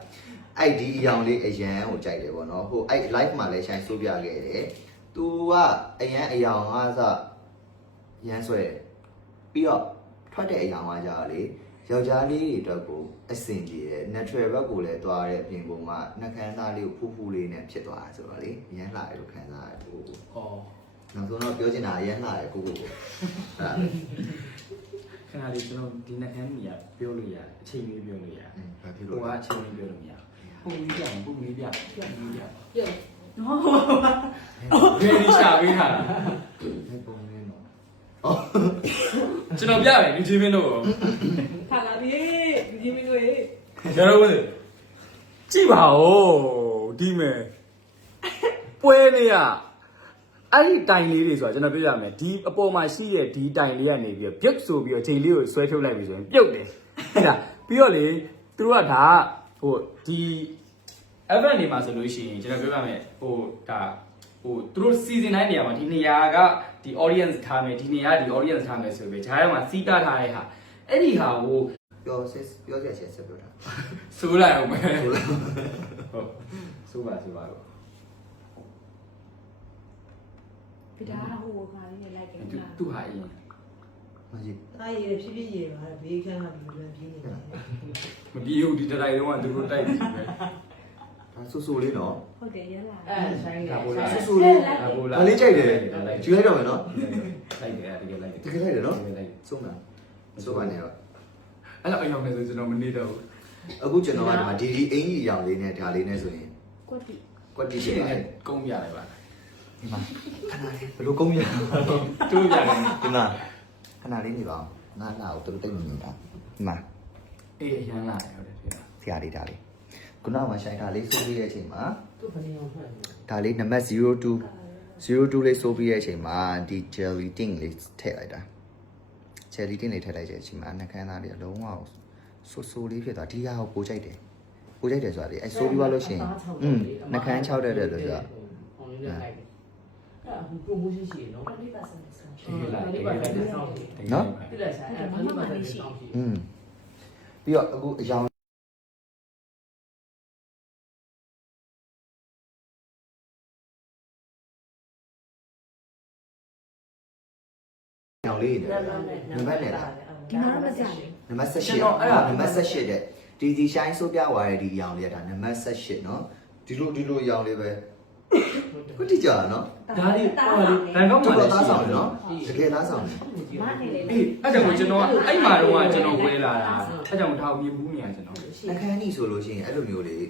အဲ့ဒီအယောင်လေးအရန်ကိုကြိုက်တယ်ပေါ့နော်ဟိုအဲ့ live မှာလည်းရှိုင်းဆိုးပြခဲ့တယ်သူကအရန်အယောင်အားစရန်ဆွဲပြီးတော့ထွက်တဲ့အယောင်အားကြတော့လေယောက်ျားလေးတွေအတွက်ကိုအဆင်ပြေတယ် natural ဘက်ကိုလည်းသွားတဲ့အပြင်ပုံမှာနှကန်းသားလေးကိုဖူးလေးနဲ့ဖြစ်သွားတာဆိုတော့လေအရန်လှတယ်လို့ခံစားရတယ်ကို။အော်နောက်ဆုံးတော့ပြောချင်တာအရန်လှတယ်ကိုအဲ့ခဏလေးကျွန်တော်ဒီနှကန်းကြီးပြောလို့ရတယ်အချိန်လေးပြောလို့ရတယ်။ဘာဖြစ်လို့လဲ။ဟိုကအချိန်လေးပြောလို့မရဘူး။ပုံမီးပြ။ပြ။ပြောဘယ်လိုရှာပေးတာလဲ။ဘယ်ပုံလဲနော် ကျွန်တော်ပြမယ်လူချင်းမင်းတို့ ခါလာပြီဒီမင်းတို့ရေ ကျွန်တော်ဝင်ကြည့်ပါဦးဒီမဲ့ပွဲလေးကအဲ့ဒီတိုင်လေးတွေဆိုတာကျွန်တော်ပြောရမယ်ဒီအပေါ်မှာရှိတဲ့ဒီတိုင်လေးကနေပြီးပြုတ်ဆိုပြီးတော့ချိန်လေးကိုဆွဲထုတ်လိုက်ပြီဆိုရင်ပြုတ်တယ်ဟုတ်လားပြီးတော့လေသူတို့ကဒါဟိုဒီ event နေမှာဆိုလို့ရှိရင်ကျွန်တော်ပြောရမယ်ဟိုဒါဟိုသူတို့ season တိုင်းနေရာမှာဒီနေရာကဒီ audience ထားမယ်ဒီနေရာဒီ audience ထားမယ်ဆိုပြီးဂျားထဲမှာစီးတားထားတဲ့ဟာအဲ့ဒီဟာကို ပြောစရာချက်ဆက်ပြောတာ စိုးလိုက်အောင်မယ်ဟုတ်စိုးပါတော့ ပြတာဟိုခါလေးနဲ့လိုက်ကြတာ သူ့ဟာအရင် မကြီး အားရဖြည်းဖြည်းရပါဘေးခန်းကဒီလိုပြင်းနေတယ် မပြေဘူးဒီတိုင်လုံးကသူတို့တိုက်ပြီပဲ ဒါဆူဆူလေးနော် ဟုတ်တယ်ရလာ အဲဆိုင်က ဒါပို့လာ ဆူဆူလေး ဒါပို့လာ ဒါလေးကြိုက်တယ်ကြည့်လိုက်တော့မယ်နော် လိုက်တယ်တကယ်လိုက်တယ် တကယ်လိုက်တယ်နော် လိုက် ဆုံးတာဆိုပါနေတော့ အဲ့တော့အယောင်နေဆိုကျွန်တော်မနေတော့ဘူး အခုကျွန်တော်ကဒီမှာဒီအင်ကြီးရောင်လေးနဲ့ဒါလေးနဲ့ဆိုရင် ကွက်တီ ကွက်တီ ရှ ရှိ င်း ပါ နေ လေ ကုန်းပြလိုက်ပါ ဒီမှာခဏလေးဘယ်လိုကုန်းရ တူးပြတယ် ဒီမှာခဏလေးနေပါအောင်ငါ့ကိုသူတို့တိတ်မမြင်တာဒီမှာ အေးရမ်းလာတယ်ဟုတ်တယ်ဖြစ်တာ ဆရာလေးဒါလေးခုနကမှဆိုင်တာလေးစိုးပြီးတဲ့အချိန်မှာ သူ့ဖခင်အောင်ဖတ်တယ် ဒါလေးနံပါတ်02လေးစိုးပြီးတဲ့အချိန်မှာဒီ jelly ting လေးထည့်လိုက်တာ jelly ting လေးထည့်လိုက်တဲ့အချိန်မှာနှခမ်းသားလေးအလုံးဝဆူဆူလေးဖြစ်သွားဒီဟာကိုပိုကြိုက်တယ်ပိုကြိုက်တယ်ဆိုတာလေအဲစိုးပြီးသွားလို့ရှိရင်နှခမ်း6တဲ့လို့ဆိုတာ ဟိုလေးလိုက်တယ်အဲ့ဟို promotion ရှိရနော် 20% discount ဒီလိုက် ဒီ တယ် ပါတဲ့ဆောင်းကြီး နော် တိလက်ဆိုင်အဲ့ဒီပါတဲ့ဆောင်းကြီး ပြီးတော့အခုအယောင်လေးနေနံပါတ်နဲ့လား ဒီမှာတော့မကြဘူး နံပါတ်18နံပါတ်18တဲ့ဒီဒီရှိုင်းဆိုပြသွားတဲ့ဒီအယောင်လေးကဒါနံပါတ်18เนาะဒီလိုအယောင်လေးပဲခုတိကြနော် ဒါလေးဟိုလေဘန်ကောက် တော် မှာ တော် လည်း သား ရှိ ဆောင် တယ် နော် နော် တကယ်သားဆောင်တယ် မနေလေ အေးအဲ့ကြောင့်ကျွန်တော်အဲ့မှာတော့ကျွန်တော်ဝဲလာတာအဲ့ကြောင့်ထောက်မြင်ဘူးနေရကျွန်တော် အခန်းကြီးဆိုလို့ရှိရင်အဲ့လိုမျိုးလေး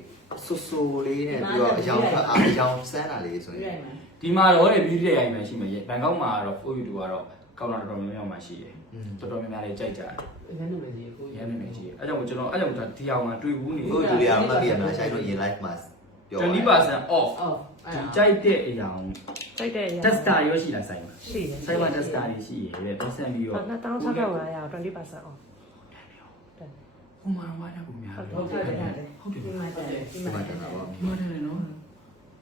ဆူဆူလေးနဲ့ပြီးတော့အယောင်ဖတ်အားအယောင်စမ်းတာလေးဆိုရင် ဒီမှာတော့လေ beauty ရိုက်မှရှိမှာဘန်ကောက်မှာတော့ for you ကတော့ကောင်းတာတော်တော်များများမှရှိတယ်တော်တော်များများလေးကြိုက်ကြတယ် ရန်နုမယ်ကြီးကို ရမ်းနေရှိတယ်အဲ့ကြောင့်ကျွန်တော်အဲ့ကြောင့်ဒီအောင်မှာတွေ့ဘူးနေ ကိုလူတွေအောင်မှတ်ပြရမှာဆိုင်တော့ရင် live မှာပြော 20% off အော် ဒီကြိုက်တဲ့အရာကို တိုက်တဲ့အရာ tester ရောရှိလားဆိုင်မှာ ရှိတယ် ဆိုင်မှာ tester တွေရှိရတဲ့တက်ဆန်ပြီးတော့ 2600 20% off ဟိုမှာတော့ဘာလို့များလဲ ဟုတ်တယ် ဟုတ်တယ် ဒီမှာတက်တယ်ဒီ ဒီ မှာ မှာ တ တက် ယ် တာပေါ့ ဒီမှာတယ်နော်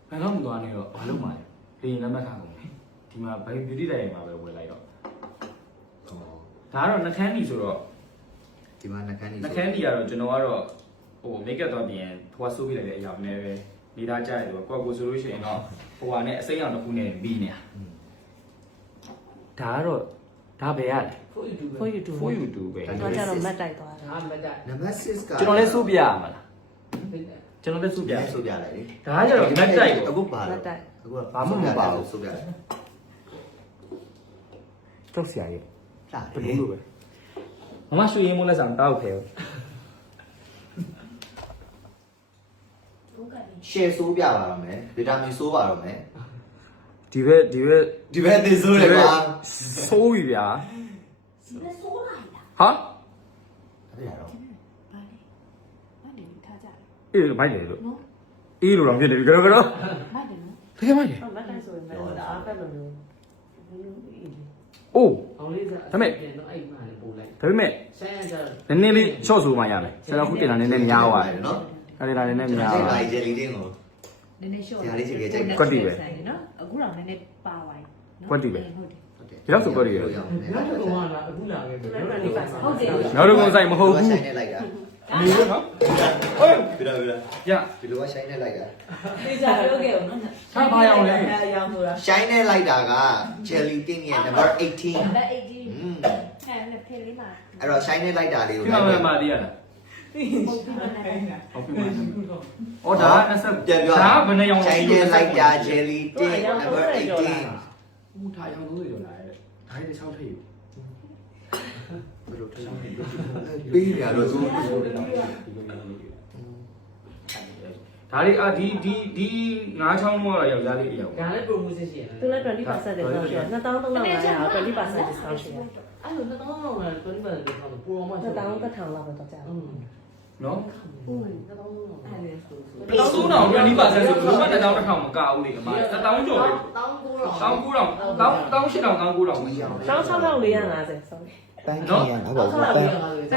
ဘန်ကောက်မသွားနေတော့ဘာလုပ်မှာလဲလေရင်လက်မှတ်ထားကုန်ပြီဒီမှာ beauty တိုင်မှာပဲဝယ်လိုက်တော့ဒါကတော့နှခမ်းကြီးဆိုတော့ ဒီမှာနှခမ်းကြီး နှခမ်းကြီးကတော့ကျွန်တော်ကတော့ဟို make up တော့ပြင်ဟိုကစိုးပြလိုက်တဲ့အရာနဲ့ပဲနေသားကြရတယ်ပေါ့ကိုဆိုလို့ရှိရင်တော့ဟိုဟာနဲ့အစိမ်းအောင်တစ်ခုနဲ့ပြီးနေတာဒါကတော့ဒါပဲရတယ် for you for you for you to ပဲ တော့ကြတော့မတ်တိုက်သွားတယ် အားမတတ် နံပါတ်6က ကျွန်တော်လည်းစိုးပြရမှာလားကျွန်တော်လည်းစိုးပြရ ဆိုပြလိုက်လေ ဒါကကျတော့ map တိုက်ကို အခုပါတော့အခုဆိုပြတယ် တုတ်ဆရာကြီး လာ ဘယ်လိုပဲမမရွှေရင်မိုးလက်ဆောင်တောက်ခဲ ရှယ်ဆိုးပြပါတော့မယ်ဗီတာမင်ဆိုးပါတော့မယ် ဒီဘက် ဒီဘက်သိဆိုးတယ်ပါ စိုးပြီဗျာ ဒီလက်ဆိုးလိုက်တာ ဟာ အဲ့ဒါတော့ ဘာလဲမနေထားကြတယ် အေးမိုက်တယ်လို့ နော် အေးလို့တော့ဖြစ်နေပြီကတော့ကတော့ မိုက်တယ်နော် တကယ်မိုက်တယ် မတ်တိုက်ဆိုရင်တော့အားဖက်လို့လို့ အိုး အောင်လေးစား ဒါပေမဲ့ ပြန်တော့အဲ့မှာလည်းပို့လိုက် ဒါပေမဲ့ ဆိုင်ရကြတော့ နည်းနည်းလေး short ဆိုမှရမယ်ဆရာခုတင်တာနည်းနည်းများသွားတယ် နော် အဲ့ဒါလည်းနည်းနည်းများ ကျ သွား လိုက်ဂျယ်လီတင်းကို နည်းနည်းရှော့ ကွက်တီပဲ နော်အခုတော့နည်းနည်းပါသွားပြီဟုတ်တယ် ဟုတ်တယ် ဒီလောက်ဆိုတော့ရ နောက်တစ်ကောင်ကလာအခုလာခဲ့ပြီနောက်တစ်ကောင်က ဟုတ်တယ် နောက်တော့ဆိုင်မဟုတ်ဘူး ဆိုင်နဲ့လိုက်တာ အမေနော်ဟေး ဗီတာ ရ ဒီလိုကဆိုင်နဲ့လိုက်တာ သိကြပြောခဲ့အောင်နော်ရောင်ဆိုတာ ဆိုင်နဲ့လိုက်တာကဂျယ်လီတင်းရဲ့ number 18 ဘက်18 อืม အဲ့နဲ့ဖေးလေးမှာ အဲ့တော့ဆိုင်နဲ့လိုက်တာလေးကို ဒီမှာပဲမာတီးရလား ဟုတ်ပြီနော် ဟုတ်ပြီ။အော်ဒါက20 ပြန်ပြော ဒါကဘယ်နှရောင် ဆိုင်နဲ့လိုက်တာဂျယ်လီတင်း number 18 ဦးထားရောင်လို့ရလား။ဒါလေးချောင်းထိပ် ဘယ်လိုထိုင်ပေးရတော့သူ ဒါလေးဒီငါးချောင်းတော့ယောက်ျားလေးတယောက် ဒါလည်း promotion ရှိရတယ် သူလည်း20% discount ရှိတယ်2300ရ20% discount ရှိတယ် အဲ့လို2000လောက်လည်း20% discount ပူရောမှရှိတယ် 2000ကထောင်လောက်ပဲတော့ကြာတယ် နော် ဟုတ်တယ်2000လောက်အဲ့လေဆို တောင်းဆိုးတော့20%ဆိုဘယ်မှ1000တစ်ထောင်မကဘူးလေအမ1000ကျော်ပဲ 1950 sorry ပန်းကြီးရနော်ဘာပ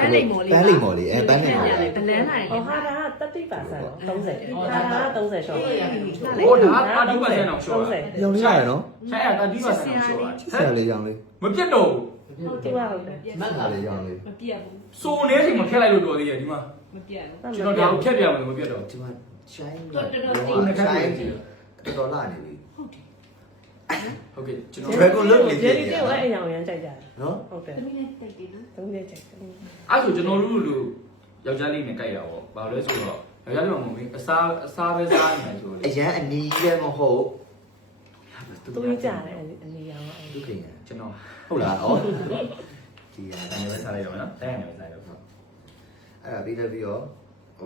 န်းလိမ့်မော်လေးအဲပန်းလိမ့်မော်လေး ဘလန်းနိုင် ဟောဟာဒါ30% 30ဟာဒါ30ရှော့ ဟိုဒါ30%တော့ရှော့တာ ရောင်လေးရနော် ဆိုင်ရ30%တော့ရှော့တာ ဆက်ရလေးရောင်လေး မပြတ်တော့ဘူး ဟုတ်တယ်ဟုတ်တယ် မတ် ဆက် လာ လေးရောင်လေး မပြတ်ဘူး စိုးနေချိန်မှာခက်လိုက်လို့တော်သေးရဲ့ဒီမှာ မပြတ်ဘူး ကျွန်တော်ဒါကိုဖြတ်ပြမယ်မပြတ်တော့ ဒီမှာရှိုင်း တော် တော်လာနေပြီ ဟုတ်ကဲ့ကျွန်တော် Dragon လုတ်နေ ဂျ ပြီ ယ်လီတေကိုလည်းအယောင်ရမ်းကြိုက်ကြတယ် နော် ဟုတ်တယ် သမီးနဲ့တိုက်တယ်နော် သုံးနေကြိုက်တယ် အဲ့ဆိုကျွန်တော်တို့လူယောက်ျားလေးနဲ့ကြိုက်တာပေါ့ဘာလို့လဲဆိုတော့ယောက်ျားလေးမှမဟုတ်ဘူးအစားပဲစားနေတယ်ဆို အရန်အနီးလည်းမဟုတ် သူကြီးကြတယ်အနေရောင် ဒုက္ခရ ကျွန်တော် ဟုတ်လားဩဒီရ တိုင်းပဲစားလိုက်တော့နော်တိုင်းပဲစားလိုက်တော့ အဲ့ဒါပြီးလည်းပြီးရော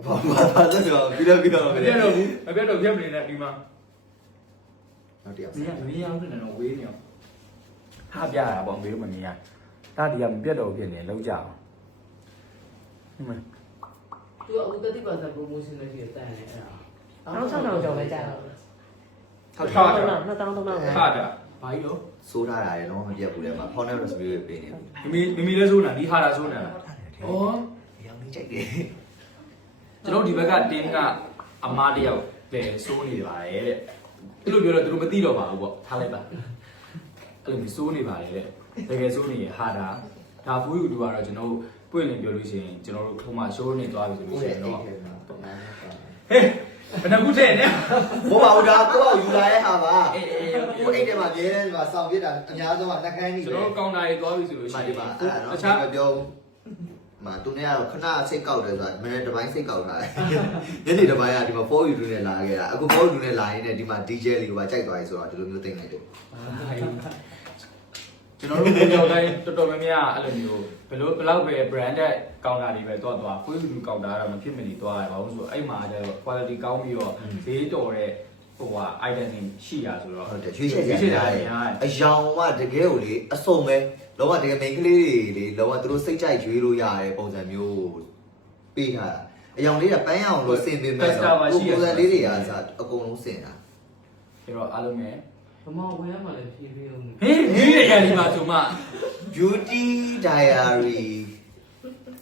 ဘာလို့ပြောပြီးလည်းပြီးတော့ မပြတ်တော့ဘူးမပြတ်တော့ပြတ်မနေတဲ့ဒီမှာ နောက်တစ်ယောက် မင်းကမင်းရောင်းနေတော့ဝေးနေအောင်ဟာပြရတာပေါ့မေးလို့မမြင်ရဒါဒီကမပြတ်တော့ဖြစ်နေလောက်ကြအောင်ဒီမှာ သူကအခု30% promotion လည်းရှိတယ်တန်တယ်အဲ့ဒါ 6000ကျော်ပဲကြာတော့ ထောက်ထားတာ 2300 ဟာတာဘာကြီးတော့ စိုးထားတာလည်းတော့မပြတ်ဘူးလေမှာဖောင်းတဲ့ recipe တွေပေးနေပြီ မမီလဲစိုးနာဒီဟာတာစိုးနာဩ ရောင်လေးကြိုက်တယ် ကျွန်တော်ဒီဘက်ကတင်းကအမားတယောက်ပဲစိုးနေပါတယ်တဲ့အဲ့လိုပြောတော့သူတို့မသိတော့ပါဘူးပေါ့ထားလိုက်ပါအဲ့လိုမျိုးစိုးနေပါတယ်တဲ့တကယ်စိုးနေရဟာတာဒါဘူးယူတူကတော့ကျွန်တော်ပွင့်လင်းပြောလို့ရှိရင်ကျွန်တော်တို့ခုမှရှိုးနေသွားပြီဆိုလို့ရှိရင်တော့ဟေးဘယ်နှခုထဲနဲ့ ဘောပါဦးဒါကိုယ့်အောင်ယူလာတဲ့ဟာပါကိုအိတ်ထဲမှာမြဲတယ်ဒီမှာစောင့်ပြစ်တာအများဆုံးကနှကန်းကြီး ကျွန်တော်ကောင်တာတွေသွားပြီဆိုလို့ရှိရင် ဒီမှာအဲ့ဒါနော်အခြားမပြောဘူးမှာသူနဲ့ကတော့ခဏစိတ်ကောက်တယ်ဆိုတာမနေ့တစ်ပိုင်းစိတ်ကောက်ထားတယ်ညနေတစ်ပိုင်းကဒီမှာ 4U နဲ့လာခဲ့တာအခု 4U နဲ့လာရင်းနဲ့ဒီမှာ DJ လေးကကြိုက်သွားပြီဆိုတော့ဒီလိုမျိုးသိနေတယ် ကျွန်တော်တို့ပြောတိုင်းတော်တော်များများအဲ့လိုမျိုးဘယ်လောက်ပဲ branded ကောင်တာတွေပဲသွား full view ကောင်တာတော့မဖြစ်မနေသွားရပါဘူးဆိုတော့အဲ့မှာကျတော့ quality ကောင်းပြီးတော့ဈေးတော်တဲ့ဟိုဟာ item တွေရှိရဆိုတော့ ဟုတ်တယ်ရွှေချက်ကြရတယ်အယောင်ကတကယ်ကိုလေအစုံပဲလောကတကယ် main ကလေးတွေလေလောကသူတို့စိတ်ကြိုက်ရွေးလို့ရတဲ့ပုံစံမျိုးပေးထားတာအယောင်လေးကပန်းရအောင်လို့စင်ပေးမယ်တော့ပုံစံလေးတွေကအစားအကုန်လုံးစင်တာ အဲ့တော့အားလုံးပဲ ဘမောင်ဝယ်ရမှလည်းဖြည်းဖြည်းအောင် ဟေးဒီနေရာဒီမှာဆိုမှ beauty diary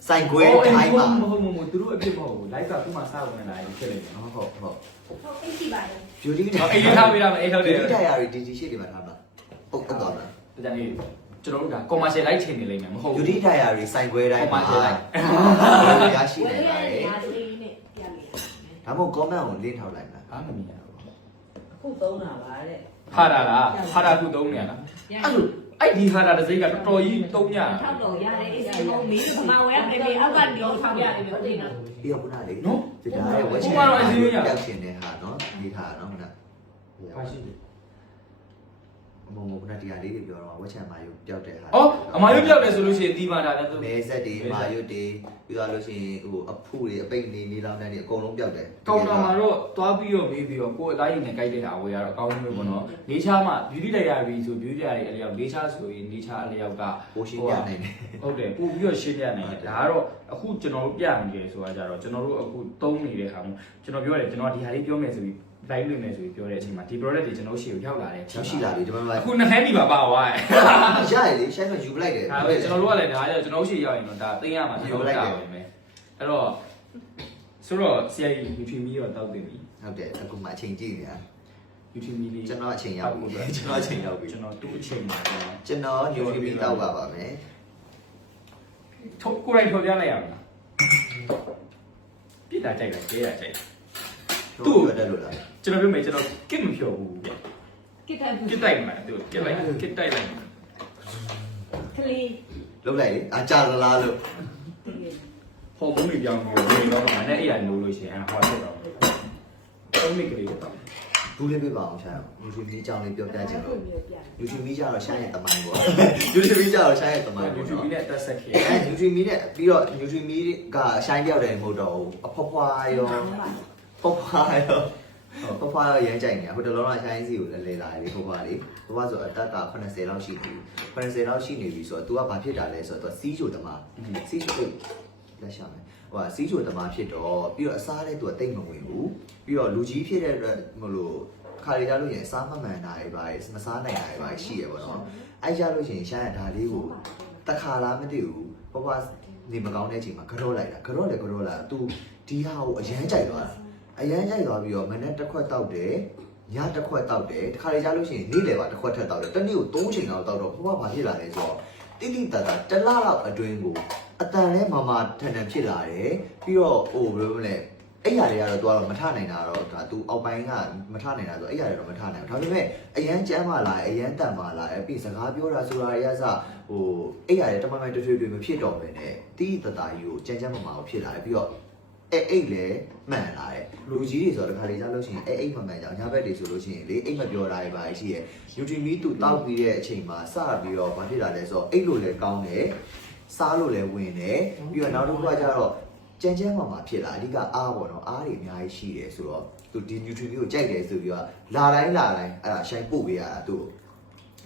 ဆိုင်ခွဲတိုင်းမှာ မဟုတ်သူတို့အဖြစ်မဟုတ်ဘူး live ကသူ့မှာစဝင်လာရင်ဖြစ်နေတယ် ဟုတ် ဟုတ်အိတ်ရှိပါတယ် beauty ဟောအေးထားပေးရမယ်အေးဟုတ်တယ် beauty diary ဒီရှိတယ်မှာထားပါဟုတ်တော့လား ဒါကြောင့်ကျွန်တော်တို့က commercial live ချိန်နေလိမ့်မယ်မဟုတ်ဘူး beauty diary ဆိုင်ခွဲတိုင်းမှာရရှိ ဝယ် နေ ရ ပါ တဲ့ တယ် နေရာလေးနဲ့ပြလိုက် ဒါမှမဟုတ် comment ကို link ထောက်လိုက်မှာ ဘာမှမမြင်ရဘူး အခုသုံးတာပါတဲ့ ဟာတာလားဟာတာခုသုံးနေရလားအဲ့ဒီဟာတာတစ်စိတ်ကတော်တော်ကြီးသုံးရတာ ထောက်တော့ရတယ်အေးစီမုံမီးကမဝယ်ရပြေပြေအောက်ကနေထောက်ရတယ်ပဲသိနော် ပြီးတော့ခုနလေးနော်ဒီဒါရဲ့ဝက်ချင်ပြောက်ရှင်တဲ့ဟာနော်ဒီဟာနော်ခုန ဘာရှိလဲ မမခုနတရားလေးတွေပြောတော့ဝက်ချင်မာယူပြောက်တဲ့ဟာ အော်အမရုပ်ပြောက်တယ်ဆိုလို့ရှိရင်ဒီမှာဒါလည်းသူ မဲဆက်တွေမာယူတွေပြီးတော့လို့ရှိရင်ဟိုအဖူတွေအပိတ်နေလောင်းတန်းတွေအကုန်လုံးပြောက်တယ် ကောင်တာမှာတော့သွားပြီးတော့မေးပြီးတော့ကိုယ်အသားရည်နဲ့ကြိုက်တဲ့ဟာဝယ်ရတော့အကောင်းဆုံးပဲပေါ့နော်နေချာမှ beauty diary ဆို beauty diary အလျောက်နေချာဆိုရင်နေချာအလျောက်က ပိုရှင်းပြနိုင်တယ် ဟုတ်တယ်ပို့ပြီးတော့ရှင်းပြနိုင်တယ်ဒါကတော့အခုကျွန်တော်တို့ပြနေတယ်ဆိုတာကြတော့ကျွန်တော်တို့အခုသုံးနေတဲ့ဟာမျိုးကျွန်တော်ပြောတယ်ကျွန်တော်ဒီဟာလေးပြောမယ်ဆိုပြီး live လုပ်မယ်ဆိုပြီးပြောတဲ့အချိန်မှာဒီ product တွေကျွန်တော်ရှေ့ကိုရောက်လာတယ် ရောက်ရှိလာပြီဒီမှာ အခုနှစ်ခန်းဒီမှာပါသွားတယ် ရရလေရှိုင်းကယူပလိုက်တယ် ဒါပဲကျွန်တော်တို့ကလည်းဒါကြကျွန်တော်ရှေ့ရောက်ရင်တော့ဒါသိရမှာကျွန်တော်တာပဲမယ်အဲ့တော့ဆိုတော့ဆရာကြီး YouTube မီတော့တောက်တယ်ပြီ ဟုတ်တယ်အခုမှအချိန်ကြည့်နေတာ YouTube မီလေး ကျွန်တော်အချိန်ရောက်ပြီကျွန်တော်အချိန်ရောက်ပြီ ကျွန်တော်သူ့အချိန်မှာ ကျွန်တော် YouTube တောက်ပါပါမယ် ထုတ်ကိုယ်တိုင်ထုတ်ပြလိုက်ရမလားပြစ်တာကြိုက်တယ်ကြေးတာကြိုက်တယ် သူ့ရတဲ့လို့လား ကျွန်တော်ပြောမယ်ကျွန်တော်ကစ်မဖြော်ဘူး ကိတက်ဘူး ကစ်တိုက်မှာသူကစ်လိုက်ကစ်တိုက်လိုက် ကလေး လုံးလိုက်လေအကြလားလို့ ဟော်မုန်းတွေပြောင်းပြီးတော့မနေ့အဲ့ရလို့လို့ရှိရင်ဟောဆက်တော့သုံးမိကလေးတော့ ဘူးလေးပေးပါအောင်ရှား YouTube ကြီးအကြောင်းလေးပြောပြချင်လို့ YouTube ကြီးကြတော့ရှားရဲ့တမိုင်းပေါ့ YouTube ကြီးကြတော့ရှားရဲ့တမိုင်းပေါ့ YouTube နဲ့အသက်ဆက်ခဲ့ အဲ YouTube ကြီးနဲ့ပြီးတော့ YouTube ကြီးကရှိုင်းပြောက်တယ်မဟုတ်တော့ဘူးအဖွားဖွားရော ဖွားဖွားရောရမ်းကြိုက်နေတာဟိုတလုံးကချိုင်းစီကိုလည်းလဲလာတယ်ဖွားလေးဖွားဆိုအတက်က80လောက်ရှိနေပြီ80လောက်ရှိနေပြီဆိုတော့ तू ကဘာဖြစ်တာလဲဆိုတော့ तू စီးချိုသမားစီးချိုလက်ရှာမယ်ဟိုစီးချိုသမားဖြစ်တော့ပြီးတော့အစားလည်း तू တိတ်မဝင်ဘူးပြီးတော့လူကြီးဖြစ်တဲ့အတွက်မလို့ခါရီကြလို့ရင်အစားမမှန်တာတွေပါမစားနိုင်တာတွေပါရှိရပါတော့အဲ့ကြလို့ရှိရင်ရှားရဒါလေးကိုတခါလားမသိဘူးဖွားနေမကောင်းတဲ့အချိန်မှာကြောလိုက်တာကြောလာ तू ဒီဟာကိုအရန်ကြိုက်သွားတာအရန်ကြိုက်သွားပြီးတော့မနေ့တစ်ခွက်တောက်တယ်ညတစ်ခွက်တောက်တယ်တခါလေကြားလို့ရှိရင်နေ့လယ်ပါတစ်ခွက်ထက်တောက်တယ်တနေ့ကို3ချိန်လောက်တောက်တော့ဘွားဘာဖြစ်လာလဲဆိုတော့တိတိတတ်တာတစ်လလောက်အတွင်းကိုအတန်လဲမမထန်ထန်ဖြစ်လာတယ်ပြီးတော့ဟိုဘယ်လိုလဲအဲ့ຢာတွေကတော့ तू ကတော့မထနိုင်တာတော့ဒါ तू အောက်ပိုင်းကမထနိုင်တာဆိုအဲ့ຢာတွေတော့မထနိုင်ဘူးဒါပေမဲ့အရန်ကျမ်းမာလာအရန်တန်မာလာပြီးစကားပြောတာဆိုတာအရစဟိုအဲ့ຢာတွေတမန်မှန်တွေ့မဖြစ်တော့ပဲနဲ့တိတိတတ်တာကြီးကိုကျန်းမာကိုဖြစ်လာတယ်ပြီးတော့အိတ်လည်းမှန်လာတယ်လူကြီးတွေဆိုတော့တခါလေကြားလို့ရှိရင်အိတ်မမှန်ကြအောင်ညဘက်တွေဆိုလို့ရှိရင်လေအိတ်မပြောတာတွေပါရှိရဲ့ Nutri-Me သူတောက်ပြီးတဲ့အချိန်မှာစပြီးတော့ဘာဖြစ်လာလဲဆိုတော့အိတ်လို့လည်းကောင်းတယ်စားလို့လည်းဝင်တယ်ပြီးတော့နောက်တစ်ခုကကျတော့ကြမ်းကြမ်းမှာဖြစ်လာအဓိကအားပေါ့နော်အားတွေအများကြီးရှိတယ်ဆိုတော့သူဒီ Nutri-Me ကိုကြိုက်တယ်ဆိုပြီးတော့လာတိုင်းအဲ့ဒါရှိုင်းပို့ပေးရတာသ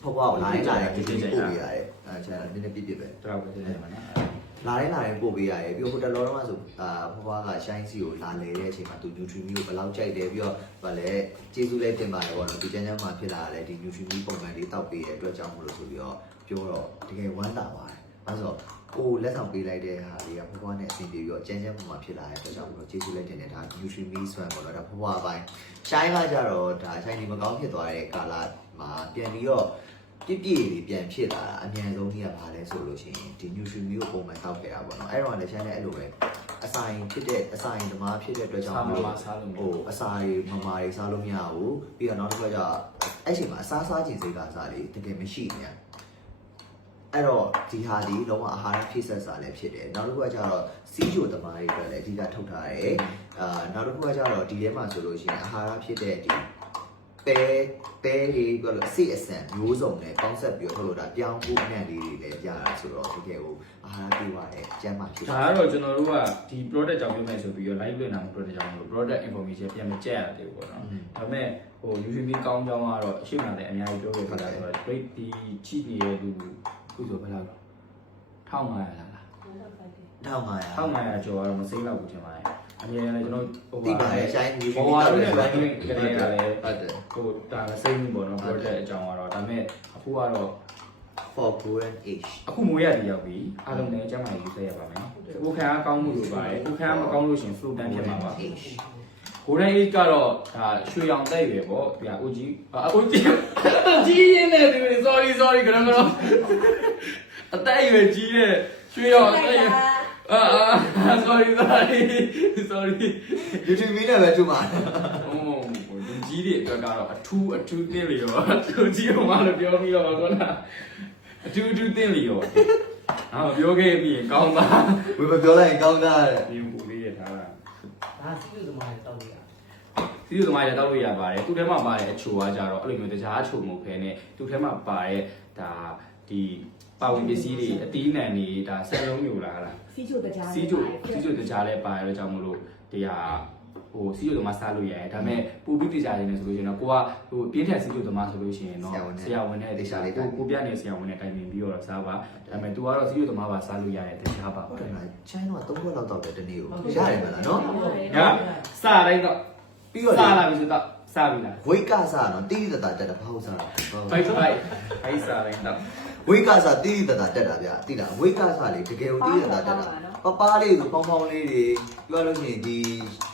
ူဖွားဖွားကိုလာတိုင်း Nutri-Me ပို့ပေးရတယ်အဲ့ဒါနည်းနည်းပြပြပဲ တော့ပဲနေမှာနော် လာတိုင်းပို့ပေးရတယ်ပြီးတော့ဟိုတလောတော့မှဆိုဖွားဖွားကရှိုင်းစီကိုလာလေတဲ့အချိန်မှာသူ Nutri-Me ကိုဘယ်လောက်ကြိုက်တယ်ပြီးတော့ဗာလဲကျေးဇူးလည်းတင်ပါတယ်ပေါ့နော်ဒီကျန်းကျန်းမှာဖြစ်လာတယ်ဒီ Nutri-Me ပုံမှန်လေးတောက်ပေးတဲ့အတွက်ကြောင့်မလို့ဆိုပြီးတော့ပြောတော့တကယ်ဝမ်းသာပါတယ်အဲဆိုတော့ကိုလက်ဆောင်ပေးလိုက်တဲ့ဟာလေးကဖွားဖွားနဲ့အဆင်ပြေပြီးတော့ကျန်းကျန်းပုံမှန်ဖြစ်လာတဲ့အတွက်ကြောင့်မလို့ကျေးဇူးလည်းတင်တယ်ဒါ Nutri-Me ဆွမ်းပေါ့နော်ဒါဖွားဖွားအပိုင်းရှိုင်းကကြတော့ဒါရှိုင်းဒီမကောင်းဖြစ်သွားတဲ့ကာလမှာပြန်ပြီးတော့ပြည့်လေးပြန်ဖြစ်လာတာအမြန်ဆုံးကြီးကဘာလဲဆိုလို့ရှိရင်ဒီ Nutri-Me ကိုပုံမှန်တောက်ခဲ့တာပေါ့နော်အဲ့တော့လည်းချမ်းတဲ့အဲ့လိုပဲအစာရင်ဖြစ်တဲ့အစာရင်ဓမ္မဖြစ်တဲ့အတွက်ကြောင့်ဟိုအစာတွေမမာတွေစားလို့မရဘူးပြီးတော့နောက်တစ်ခါကျအဲ့ချိန်မှာအစားစားခြင်းစိတ်ကစားလေးတကယ်မရှိနေအဲ့တော့ဒီဟာဒီလုံးဝအာဟာရဖြည့်ဆက်စာလည်းဖြစ်တယ်နောက်တစ်ခုကကျတော့စီးချိုသမားတွေအတွက်လည်းအဓိကထုတ်ထားတယ်နောက်တစ်ခုကကျတော့ဒီထဲမှာဆိုလို့ရှိရင်အာဟာရဖြစ်တဲ့ဒီပဲတွေပြောလို့စိတ်အဆန်မျိုးစုံနဲ့ပေါင်းဆက်ပြီးတော့ထုတ်လို့ဒါပြောင်းဖို့အနံ့လေးတွေလည်းရတာဆိုတော့တကယ်ကိုအာဟာရပြည့်ပါတယ်ကျန်းမာဖြစ်တယ် ဒါကတော့ကျွန်တော်တို့ကဒီ product ကြောင့်ပြောမယ်ဆိုပြီးတော့ live လွှင့်တာမျိုး product ကြောင့်မလို့ product information ပြန်မကြက်ရတယ်ပေါ့နော်ဒါပေမဲ့ဟို Nutri-Me ကောင်းကြောင်းကတော့အရှိမှလည်းအများကြီးပြောခဲ့တာဆိုတော့ rate ဒီချိနေတဲ့လူခုဆိုဘယ်လောက်လဲ1500လား1500ကျော်ကတော့မစိမ့်တော့ဘူးထင်ပါတယ်အမြဲတမ်းကျွန်တော်ဟို ဒီပါလေရှိုင်းဒီ ဘောဝါတို့နဲ့ live လွှင့်ကြတဲ့ကလည်း ဟုတ်တယ် ဟိုဒါမစိမ့်ဘူးပေါ့နော် product အကြောင်းကတော့ဒါပေမဲ့အခုကတော့ for golden age အခုမွေးရည်ရောက်ပြီအားလုံးလည်းကျန်းမာရေးယူခဲ့ရပါမယ်။ကိုခံအားကောင်းမှုလိုပါတယ်။ကိုခံအားမကောင်းလို့ရှင် flow တန်းဖြစ်မှာပါ။ golden age ကတော့ဒါရွှေရောင်တက်ရွယ်ပေါ့။ဒီအိုကြီးကြီးရင်းနေတယ် sorry ကတော့အတက်ရွယ်ကြီးတဲ့ရွှေရောင်တက်ရွယ်sorry Nutri-Me နဲ့ပဲထူမှာ ဒီကြီးတွေအတွက်ကတော့အထူးတင်းလျော်သူကြီးကမှလို့ပြောပြီးတော့ကောနာအထူးတင်းလျော်ပြောခဲ့ပြီးရင်ကောင်းသား ဝေမပြောလိုက်ရင်ကောင်းတာတဲ့ ဒီပူလေးရထားတာ ဒါစီးလို့သမားတွေတောက်လို့ရတယ် စီးသူသမားရတောက်လို့ရပါတယ်သူထဲမှာပါတဲ့အချိုကကြတော့အဲ့လိုမျိုးတခြားအချိုမဟုတ်ခဲနဲ့သူထဲမှာပါတဲ့ဒါဒီပါဝင်ပစ္စည်းတွေအတီးနှံတွေဒါဆက်လုံးမျိုးလားဟလား စီချိုတကြား စီးချိုတကြားလဲပါရတော့ကြောင့်မလို့တရားဟိုစီးချိုသမားစားလို့ရတယ်ဒါပေမဲ့ပူပြီးတကြားနေဆိုလို့ရှိရင်တော့ကိုကဟိုပြင်းထန်စီးချိုသမားဆိုလို့ရှိရင်တော့ဆရာဝန်နဲ့တရားလေးကိုပြနေဆရာဝန်နဲ့တိုင်ပင်ပြီးတော့စားပါဒါပေမဲ့ तू ကတော့စီးချိုသမားပါစားလို့ရတဲ့တရားပါ ဟုတ်တယ်လားချိုင်းတော့3ခွက်လောက်တောက်တယ်တနေ့ကိုရတယ်မလားနော် ညစားတိုင်းတော့ ပြီးတော့ စားလာပြီဆိုတော့စားပြီလား ဝိတ်ကစားတော့တိတိတတ်တက်တာဘာလို့စားတာ ဖိုက်စားတိုင်းတော့ ဝိတ်ကစားတိတိတတ်တက်တာဗျတိလားဝိတ်ကစားလေတကယ်ကိုတိတိတတ်တက်တာပပလေးဆိုပေါင်းပေါင်းလေးတွေပြောလို့ရှိရင်ဒီ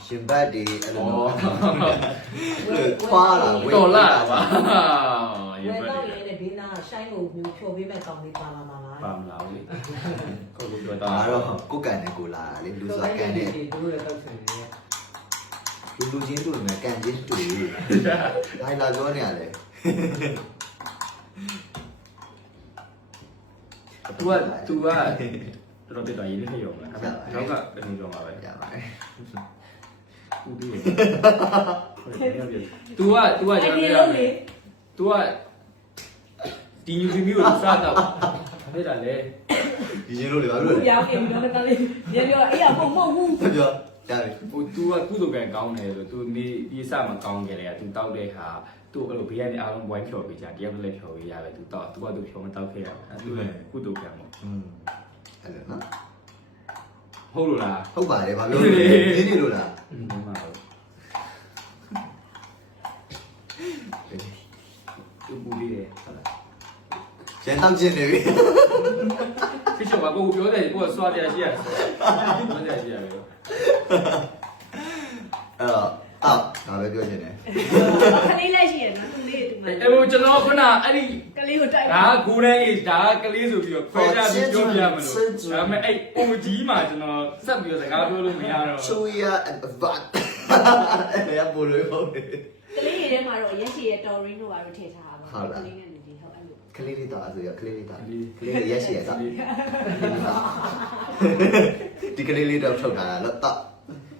ရှင်ဘတ်တွေအဲ့လိုမျိုးခွာလာဝိတ် တော်လာပါ ဝယ်တော့ရင်းနဲ့ဘေးနားရှိုင်းကိုမျိုးဖြော်ပေးမဲ့ကောင်းလေးပါလာမှာလား ပါမလားလေကိုလိုပြောတာ ဒါတော့ကိုကန်နဲ့ကိုလာလေလူစားကန်နဲ့ တို့လည်းတောက်ချင်တယ် လူချင်းတူနေကန်ချင်းတူဒါလာပြောနေရတယ် तू ကတော်တော်ပြတ်သွားရင်းနေရောမလားနောက်ကအနေရောမှာပဲ ရပါတယ် ဦးပြီးတယ်तू ကကျွန်တော်ပြောရ तू ကဒီ Nutri-Me ကိုစားတော့ဖြစ်တာလေ ဒီချင်းလို့လေဘာလို့လဲ ပြောင်းနေပြီးတော့လည်းပြောအေးရမဟုတ်ဘူး ပြော ဒါပဲ ဟို तू ကကုသိုလ်ကံကောင်းတယ်ဆို तू နေဒီစမကောင်းကြလေ तू တောက်တဲ့ခါ तू အဲ့လိုဘေးကနေအားလုံးဝိုင်းဖြော်ပေးကြတယောက်လည်းဖြော်ပေးရတယ် तू တောက် तू က तू ဖြော်မတောက်ခဲ့ရဘူး तू ကုသိုလ်ကံပေါ့ အဲ့လိုနော် ဟုတ်လို့လား ဟုတ်ပါတယ်ဘာပြောလဲနေနေလို့လား မှန်ပါဘူး သူပူလေးတယ်ဟုတ်လား ရန်တောက်ခြင်းနေပြီ ဖြစ်ချင်ပါကိုပြောတယ်ကိုဆွားကြရှိရတယ်ဆွားကြရှိရတယ် အဲ့တော့အောက်ဒါပဲပြောချင်တယ် ခလေးလက်ရှိရနော်သူလေးတူမ အဲ့ဟိုကျွန်တော်ခုနအဲ့ဒီ ကလေးကိုတိုက် ဒါဂိုးတန်းအေးဒါကလေးဆိုပြီးတော့ခွဲခြားပြီးပြောပြမလို့ဒါပေမဲ့အဲ့ OG မှာကျွန်တော်ဆက်ပြီးတော့စကားပြောလို့မရတော့ ချူရအဘတ်အဲ့ဒါပို့လို့ဟုတ်တယ် ကလေးတွေထဲမှာတော့ရက်ရှိရတော်ရင်းတို့ပါလို့ထည့်ထားပါကလေးနဲ့နေဒီဟုတ်အဲ့လို ကလေးလေးတော့ဆိုရကလေးလေးတော့ကလေးလေးရက်ရှိရတော့ဒီကလေးလေးတော့ထုတ်တာလို့တော့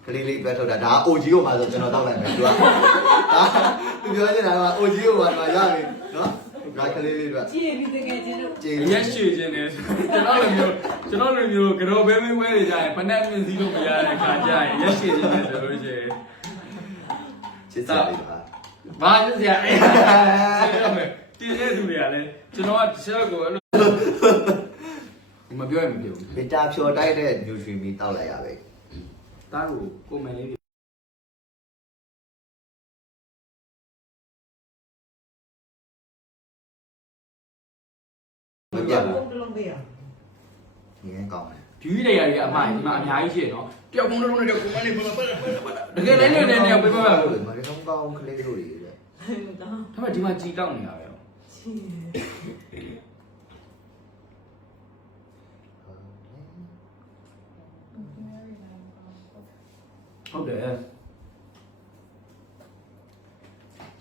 ကလေးလေးပဲထုတ်တာဒါ OG ကိုမှဆိုကျွန်တော်တောက်လိုက်မယ်သူကသူပြောနေတာက OG ကိုမှတော့ရပြီနော်ဒါကလေးလေးတော့ ကြည့်ပြီးတကယ်ချင်းတို့ ကြည့် ရက်ရွှေခြင်းနဲ့ကျွန်တော်လိုမျိုးကြောဘဲမင်းဝဲနေကြရင်ဖက်နဲ့မြင်စည်းလို့မရတဲ့ခါကျရင်ရက်ရွှေခြင်းနဲ့ဆိုလို့ရှိရင် ချစ်စားလေးပါ ဘာလို့ဆရာအဲ့ဒါမယ်တင်းတဲ့သူတွေကလည်းကျွန်တော်ကဆက်ကိုအဲ့လိုမပြောရင်မပြောဘူး ဗီတာဖြော်တိုက်တဲ့ nutrient မီတောက်လိုက်ရပဲ တားကိုကိုမယ်လေးမပြတ်ဘူး တလုံးပေးရ ငင်းကောင်းတယ် ဖြူးတွေရတွေအမှားဒီမှာအများကြီးရှိရနော်တယောက်ကုန်းလုံးနဲ့တယောက်ကုန်းမလေးပတ်တကယ်လည်းနေနေပြပါပါဘူး မကောင်းကောင်းကလေးတို့တွေတဲ့ ဒါပေမဲ့ဒီမှာကြည်တောက်နေရပဲဟုတ်တယ်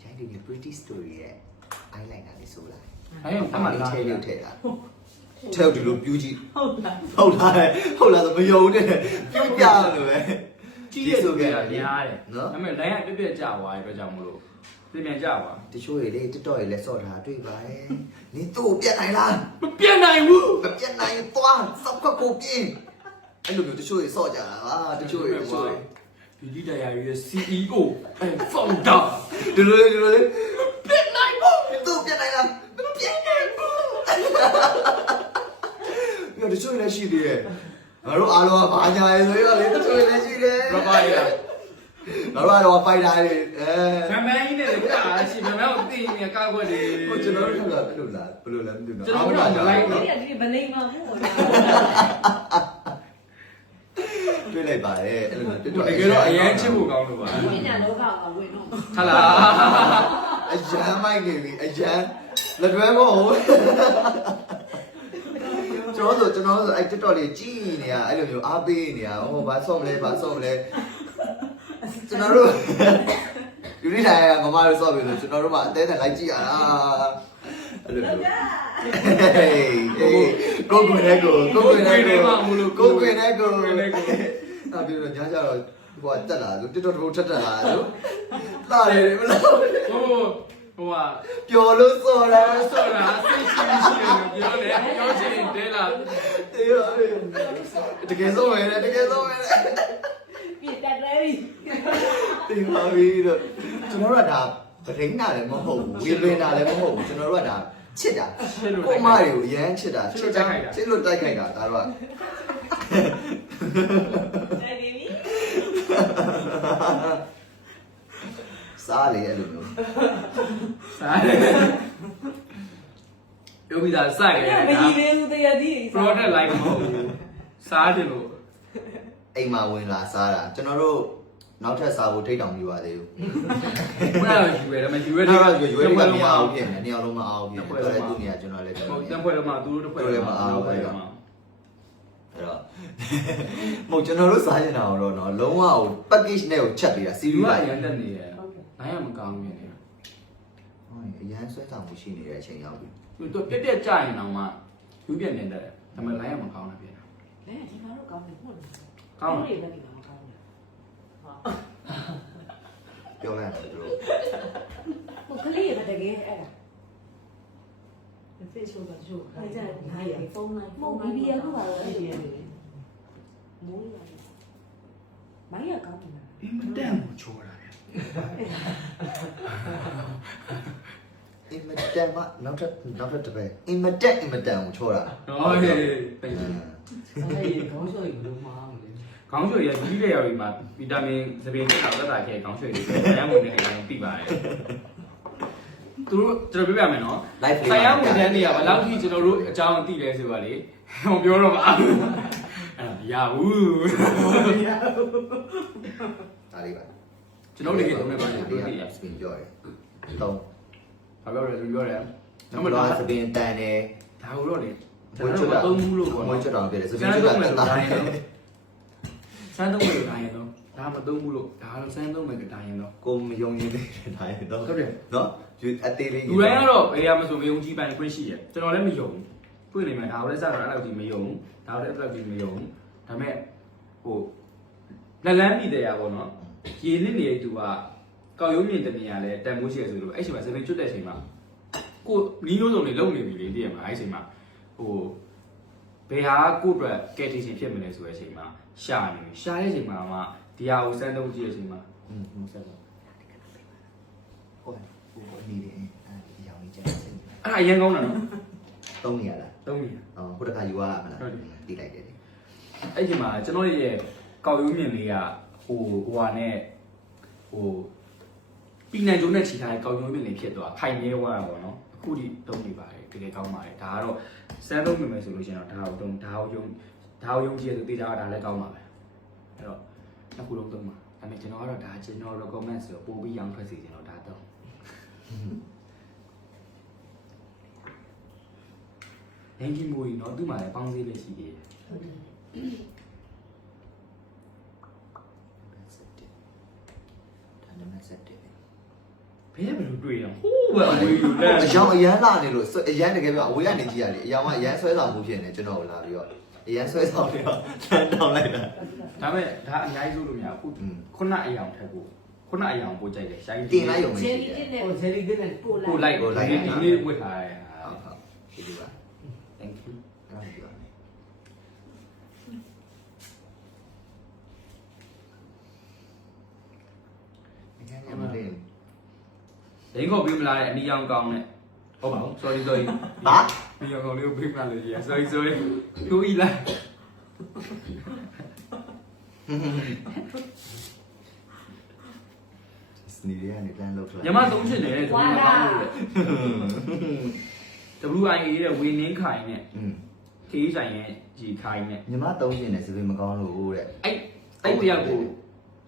ရိုက်ဒီ pretty story ရဲ့ eyeliner လေးဆိုလိုက် အဲ့တော့အမှလာ ထဲရုပ်ထဲတာထဲဒီလိုပြူးကြည့် ဟုတ်လား ဟုတ်လားဟုတ်လားဆိုမယုံနဲ့ပြူးပြလို့ပဲ ကြည့်ရဆိုကြတယ်များတယ်နော်ဒါပေမဲ့ line ကပြက်ကြသွားတဲ့အတွက်ကြောင့်မလို့ပြန်ကြပါ တချို့တွေလေ TikTok တွေလည်းစော့ထားတွေ့ပါတယ်နင်သူ့ကိုပြတ်နိုင်လား မပြတ်နိုင်ဘူး မပြတ်နိုင်သွားစောက်ခွက်ကိုပြင်းအဲ့လိုမျိုးတချို့တွေစော့ကြတာဟာတချို့တွေ ဒီလီတရားရဲ့ CEO အဲ founder ဒီလိုလေပြတ်နိုင်ဘူးသူ့ပြတ်နိုင်လားမပြတ်နိုင်ဘူးတချို့လည်းရှိသေးတယ်ငါတို့အားလုံးကဘာညာရဲဆိုရောလေတချို့လည်းရှိတယ် ရပါရ ငါတို့ကတော့ဖိုက်တာတွေမမန်းကြီးနဲ့လည်းကြာရှိမမန်းကိုသိနေကောက်ွက်တယ် ဟိုကျွန်တော်တို့ကဘယ်လိုလားမသိဘူး ကျွန်တော်တို့ကလိုက် ဒီကဒီဗလိန်မှာမို့လား တွေ့လိုက်ပါတယ်အဲ့လိုမျိုး တကယ်တော့အရန်ချစ်ဖို့ကောင်းလို့ပါ ပညာလောကကဝင်တော့ ဟာလား အရန်မိုက်နေပြီအရန်လက်တွဲမို့ကျွန်တော်ဆိုအဲ့ TikTok လေးကြည့်နေရအဲ့လိုမျိုးအားပေးနေရဟိုဘာဆော့မလဲကျွန်တော်တို့ယူနေတိုင်းကမမတို့ဆော့ပြီဆိုကျွန်တော်တို့မှအသေးသေးလိုက်ကြည့်ရတာအဲ့လိုမျိုးဟေးကိုကွေနဲ့ကိုအဲ့ပြီးတော့ညကြတော့ဟိုကတက်လာလို့ TikTok တို့ထက်တက်လာလို့လာတယ်မလား ဟိုက ပျော်လို့စော်တာ ဆောတာစိတ်ရှိရှိပြောတယ်ပြောချင်တယ်လား တကယ်ဆုံးပဲတကယ်ဆုံးပဲ ပြည့်တက်တယ်ပြီ တင်ပါပြီတော့ကျွန်တော်တို့ကဒါဗရင်းနာလည်းမဟုတ်ဘူးဝေလွင်နာလည်းမဟုတ်ဘူးကျွန်တော်တို့ကဒါချစ်တာကိုမတွေကိုရမ်းချစ်တာချစ်လို့တိုက်ခိုက်တာဒါတော့ တယ်ပြီ စားလေအဲ့လိုမျိုး စားတယ်ပြောပြီးသားစခဲ့ မကြီးလေးဦးတရားဒီ product like မဟုတ်ဘူးစားတယ်လို့ အိမ်မှာဝင်လာစားတာကျွန်တော်တို့နောက်ထပ်စားဖို့ထိတ်တောင်ပြပါသေးဘူး ဘယ်လိုယူရဲမယူရဲ ဒီကရွေးကမအောင်ပြင်တယ်နေရာလုံးမအောင်ပြင်တယ်တော်လည်းသူ့နေရာကျွန်တော်လည်း ဟုတ်တန်ဖွဲ့တော့မှသူတို့တစ်ဖွဲ့တော့မှအားပဲတော့ အဲ့တော့မဟုတ်ကျွန်တော်တို့စားနေတာတော့နော်လုံးဝ package နဲ့ကိုချက်ပေးတာ ယူ series ရ လိုက် ရန်တက်နေတယ်နိုင်ရမကောင်းဘူးနေ ဟုတ်အရန်ဆွဲဆောင်မှုရှိနေတဲ့အချိန်ရောက်ပြီ သူတို့ပြက်ပြက်ကြရင်တော့မှယူပြက်နေတယ်ဒါပေမဲ့လိုင်းရမကောင်းတာပြန် ဒီမှာတော့ကောင်းတယ်ဟုတ်တယ် ကောင်း တယ်လည်းဒီမှာမကောင်းဘူး ပြောလိုက်တယ်သူတို့ ဟိုကလေးရတကယ်အဲ့ဒါ ဖေ့ချိုးပါချိုး အဲ့ဒါနိုင်ရဖုန်းလိုက်မဟုတ် BBL ကပါတော့အဲ့ဒီမိုးရ မိုင်းရကောင်းတယ်လား အင်မတန်ကိုချောတာလေ အင်မတန်မှနောက်ထပ်တစ်ပဲအင်မတန်ကိုချောတာ ဟောဟေးပိတ် အဲ့ဒီခေါင်းလျှော်ကြီးဘယ်လိုမှားမလဲ ခေါင်းရွှေရကြီးတဲ့ရောက်ဒီမှာဗီတာမင်သပင်တက်တာတက်တာခဲခေါင်းရွှေတွေတရားဝင်တဲ့အတိုင်းပြပါတယ်သူတို့ကျွန်တော်ပြောပြမယ်နော် live လေး တရားဝင်တဲ့နေရာဘယ်လောက်ထိကျွန်တော်တို့အကြောင်းသိလဲဆိုတော့လေဟောပြောတော့ပါအဲ့ရဘူး ဒါလေးပါ ကျွန်တော်လည်းသုံးနေပါတယ် ဒီ တို့သိရ စပင်ပြောရတော့ ဘာပြောလဲသူပြောတယ် ကျွန်တော်စပင်တန်တယ် ဒါဟုတ်တော့လေ ဝေးချတာ သုံးဘူးလို့ပေါ့ ဝေးချတာပြတယ်စပ စ င် မ်း ချ သုံး တာ မယ် တ ဆို န်တာ တိုင်းတော့စမ်းသုံးမယ်ဆိုတိုင်းတော့ဒါမသုံးဘူးလို့ဒါတော့စမ်းသုံးမယ်ဆိုတိုင်းတော့ ကိုမယုံကြည်တဲ့တိုင်းတော့ ဟုတ်တယ် နော်ယူအသေးလေး လူတိုင်းကတော့ဘယ်ရမဆိုမယုံကြည်ပိုင်ခွင့်ရှိတယ်ကျွန်တော်လည်းမယုံတွေ့နေမှာဒါလည်းစတော့အဲ့လောက်ကြီးမယုံဒါလည်းအဲ့လောက်ကြီးမယုံဒါပေမဲ့ဟိုလက်လန်းမိတဲ့ရပါတော့ရေနစ်နေတဲ့သူကကောက်ရုံးမြင့်တနေရလဲတန်မိုးရှိရဆိုလို့အဲ့ချိန်မှာစပင်ကျွတ်တဲ့အချိန်မှာကိုနီးနိုးစုံတွေလုံနေပြီလေတည့်ရမှာအဲ့ချိန်မှာဟိုဘယ်ဟာကိုအတွက်ကယ်တီရှင်ဖြစ်မလဲဆိုတဲ့အချိန်မှာရှာတဲ့အချိန်မှာမှဒီဟာကိုစမ်းသုံးကြည့်တဲ့အချိန်မှာဟုတ်ဆက်တော့ ဟုတ်ဟိုအနေနဲ့အဲဒီရောင်ကြီးကျန်စိတ် အဲ့ဒါအရင်ကောင်းတာနော် သုံးနေရလား သုံးနေ ဟိုတခါယူရမလားတီးလိုက်တယ် အဲ့ဒီမှာကျွန်တော်ရဲ့ကောက်ရိုးမြင့်လေးကဟိုဟာနဲ့ဟိုပီနန်ဂျိုးနဲ့ခြိထားတဲ့ကောက်ရိုးမြင့်လေးဖြစ်သွားခိုင်နေသွားတာပေါ့နော်အခုဒီတုံးနေပါတယ်တကယ်ကောင်းပါတယ်ဒါကတော့စမ်းသုံးမိမယ်ဆိုလို့ရှိရင်တော့ဒါကိုတုံးဒါကိုယုံကြည့်ရတဲ့တေချာကဒါလည်းကောင်းပါပဲအဲ့တော့အခုလုံးသုံးပါဒါပေမဲ့ကျွန်တော်ကတော့ဒါကျွန်တော် recommend ဆိုပို့ပြီးရောင်းထွက်စီကျွန်တော်ဒါတော့အင်ဂျီမိုကြီးနော်သူ့မှာလည်းပေါင်းစည်းလေးရှိသေးတယ် ဒါနဲ့ဆက်တယ် ဘယ်ဘယ်လိုတွေ့ရဟိုးပဲအဝေးယူလဲ အယောင်အရန်လာနေလို့အရန်တကယ်ပြောအဝေးကနေကြည့်ရတယ်အယောင်ကအရန်ဆွဲဆောင်မှုဖြစ်နေကျွန်တော်ကိုလာပြီးတော့အရန်ဆွဲဆောင်ပြီးတော့တောင်းလိုက်တာ ဒါပေမဲ့ဒါအများကြီးဆိုလို့မရဘူးခုနအယောင်ထက်ကိုခုနအယောင်ပို့ကြိုက်တယ်ရှိုင်း တင်လိုက်ရုံပဲ ဂျယ် ရှိ လီ တယ် တစ်နဲ့ ဟိုဂျယ်လီတစ်နဲ့ ပို့ ကို လိုက် လိုက်ဒီနေ့ဝတ်ထားတယ် ဟုတ်ဟုတ်ဒီလိုပါ thank you အဲ့ဒါပြောရမယ်အမလေး ဒိန်းကိုပေးမလားတဲ့အနီရောင်ကောင်းနဲ့ဟုတ်ပါဘူး sorry ဟာ နီရောင်ကောင်းလေးကိုပေးမလားလို့ကြီး sorry သူဤလား စနီရီကနေတန်းလောက်ထွက် ညီမသုံးချင်တယ်သူကကောင်းလို့ WIA တဲ့ဝင်းနှင်းခိုင်နဲ့ KE ဆိုင်ရဲ့ကြီးခိုင်နဲ့ ညီမသုံးရှင်နဲ့စပင်းမကောင်းလို့တဲ့ အဲ့တယောက်ကို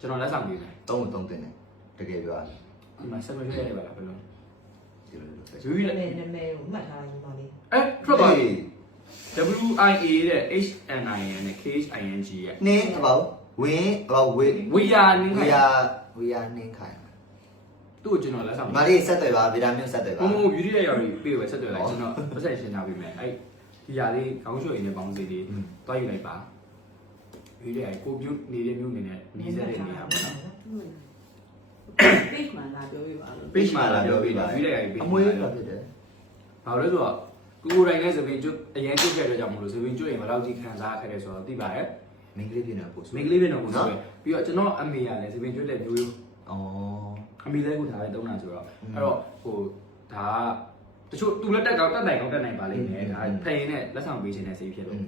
ကျွန်တော်လက်ဆောင်ပေးမယ် သုံးတင်တယ်တကယ်ပြောရတယ် ဒီမှာဆက်မပြည့်ရပါလားဘယ်လို ဒီလိုလုပ်ဆက် ဂျူးကြီး နာ လက် မည်နာမည်ကိုမှတ်ထားလိုက်ပါလေ အဲ့ထွက်ပါ WIA တဲ့ HNIN နဲ့ KHING ရဲ့ နင်းအပေါ့ဝင်းအပေါ့ဝေး ဝီယာနင်း ဝီ ခိုင် ယာနင်းခိုင် သူ့ကိုကျွန်တော်လက်ဆောင် မလေးဆက်သွယ်ပါဗီတာမင်ဆက်သွယ်ပါ ဘုံဘုံ beauty ရဲ့ရောက်ပြီးပြေပဲဆက်သွယ်လိုက်ကျွန်တော်ပတ်ဆက်ရှင်းထားပေးမယ်အဲ့ဒီຢာလေးခေါင်းရွှေရင်းပေါင်းစီလေးတွားယူလိုက်ပါ beauty ရဲ့ကိုမျိုးနေတဲ့မျိုးနေနဲ့နေစက်တဲ့နေရာပေါ့နော် page မှာလာပြောပြပါလို့ page မှာလာပြောပေးပါ beauty ရဲ့ page အမွေးတော့ဖြစ်တယ် ဘာလို့လဲဆိုတော့ကိုယ်တိုင်နဲ့သပင်ကျွတ်အရင်ကျွတ်ခဲ့တဲ့ကြောင့်မလို့သပင်ကျွတ်ရင်ဘယ်လောက်ကြီးခံစားခဲ့လဲဆိုတော့သိပါတယ် မင်္ဂလိပြင်တော့ပို့ မိန်းကလေးပဲတော့ကိုဆိုပဲပြီးတော့ကျွန်တော်အမေကလည်းသပင်ကျွတ်တဲ့မျိုး အော် အမေလည်းကိုဒါပဲတုံးတာဆိုတော့အဲ့တော့ဟိုဒါတချို့သူလက်တက်ကောက်တက်နိုင်ကောက်တက်နိုင်ပါလိမ့်မယ်ဒါဖရင်နဲ့လက်ဆောင်ပေးခြင်းနဲ့စိတ်ဖြစ်လို့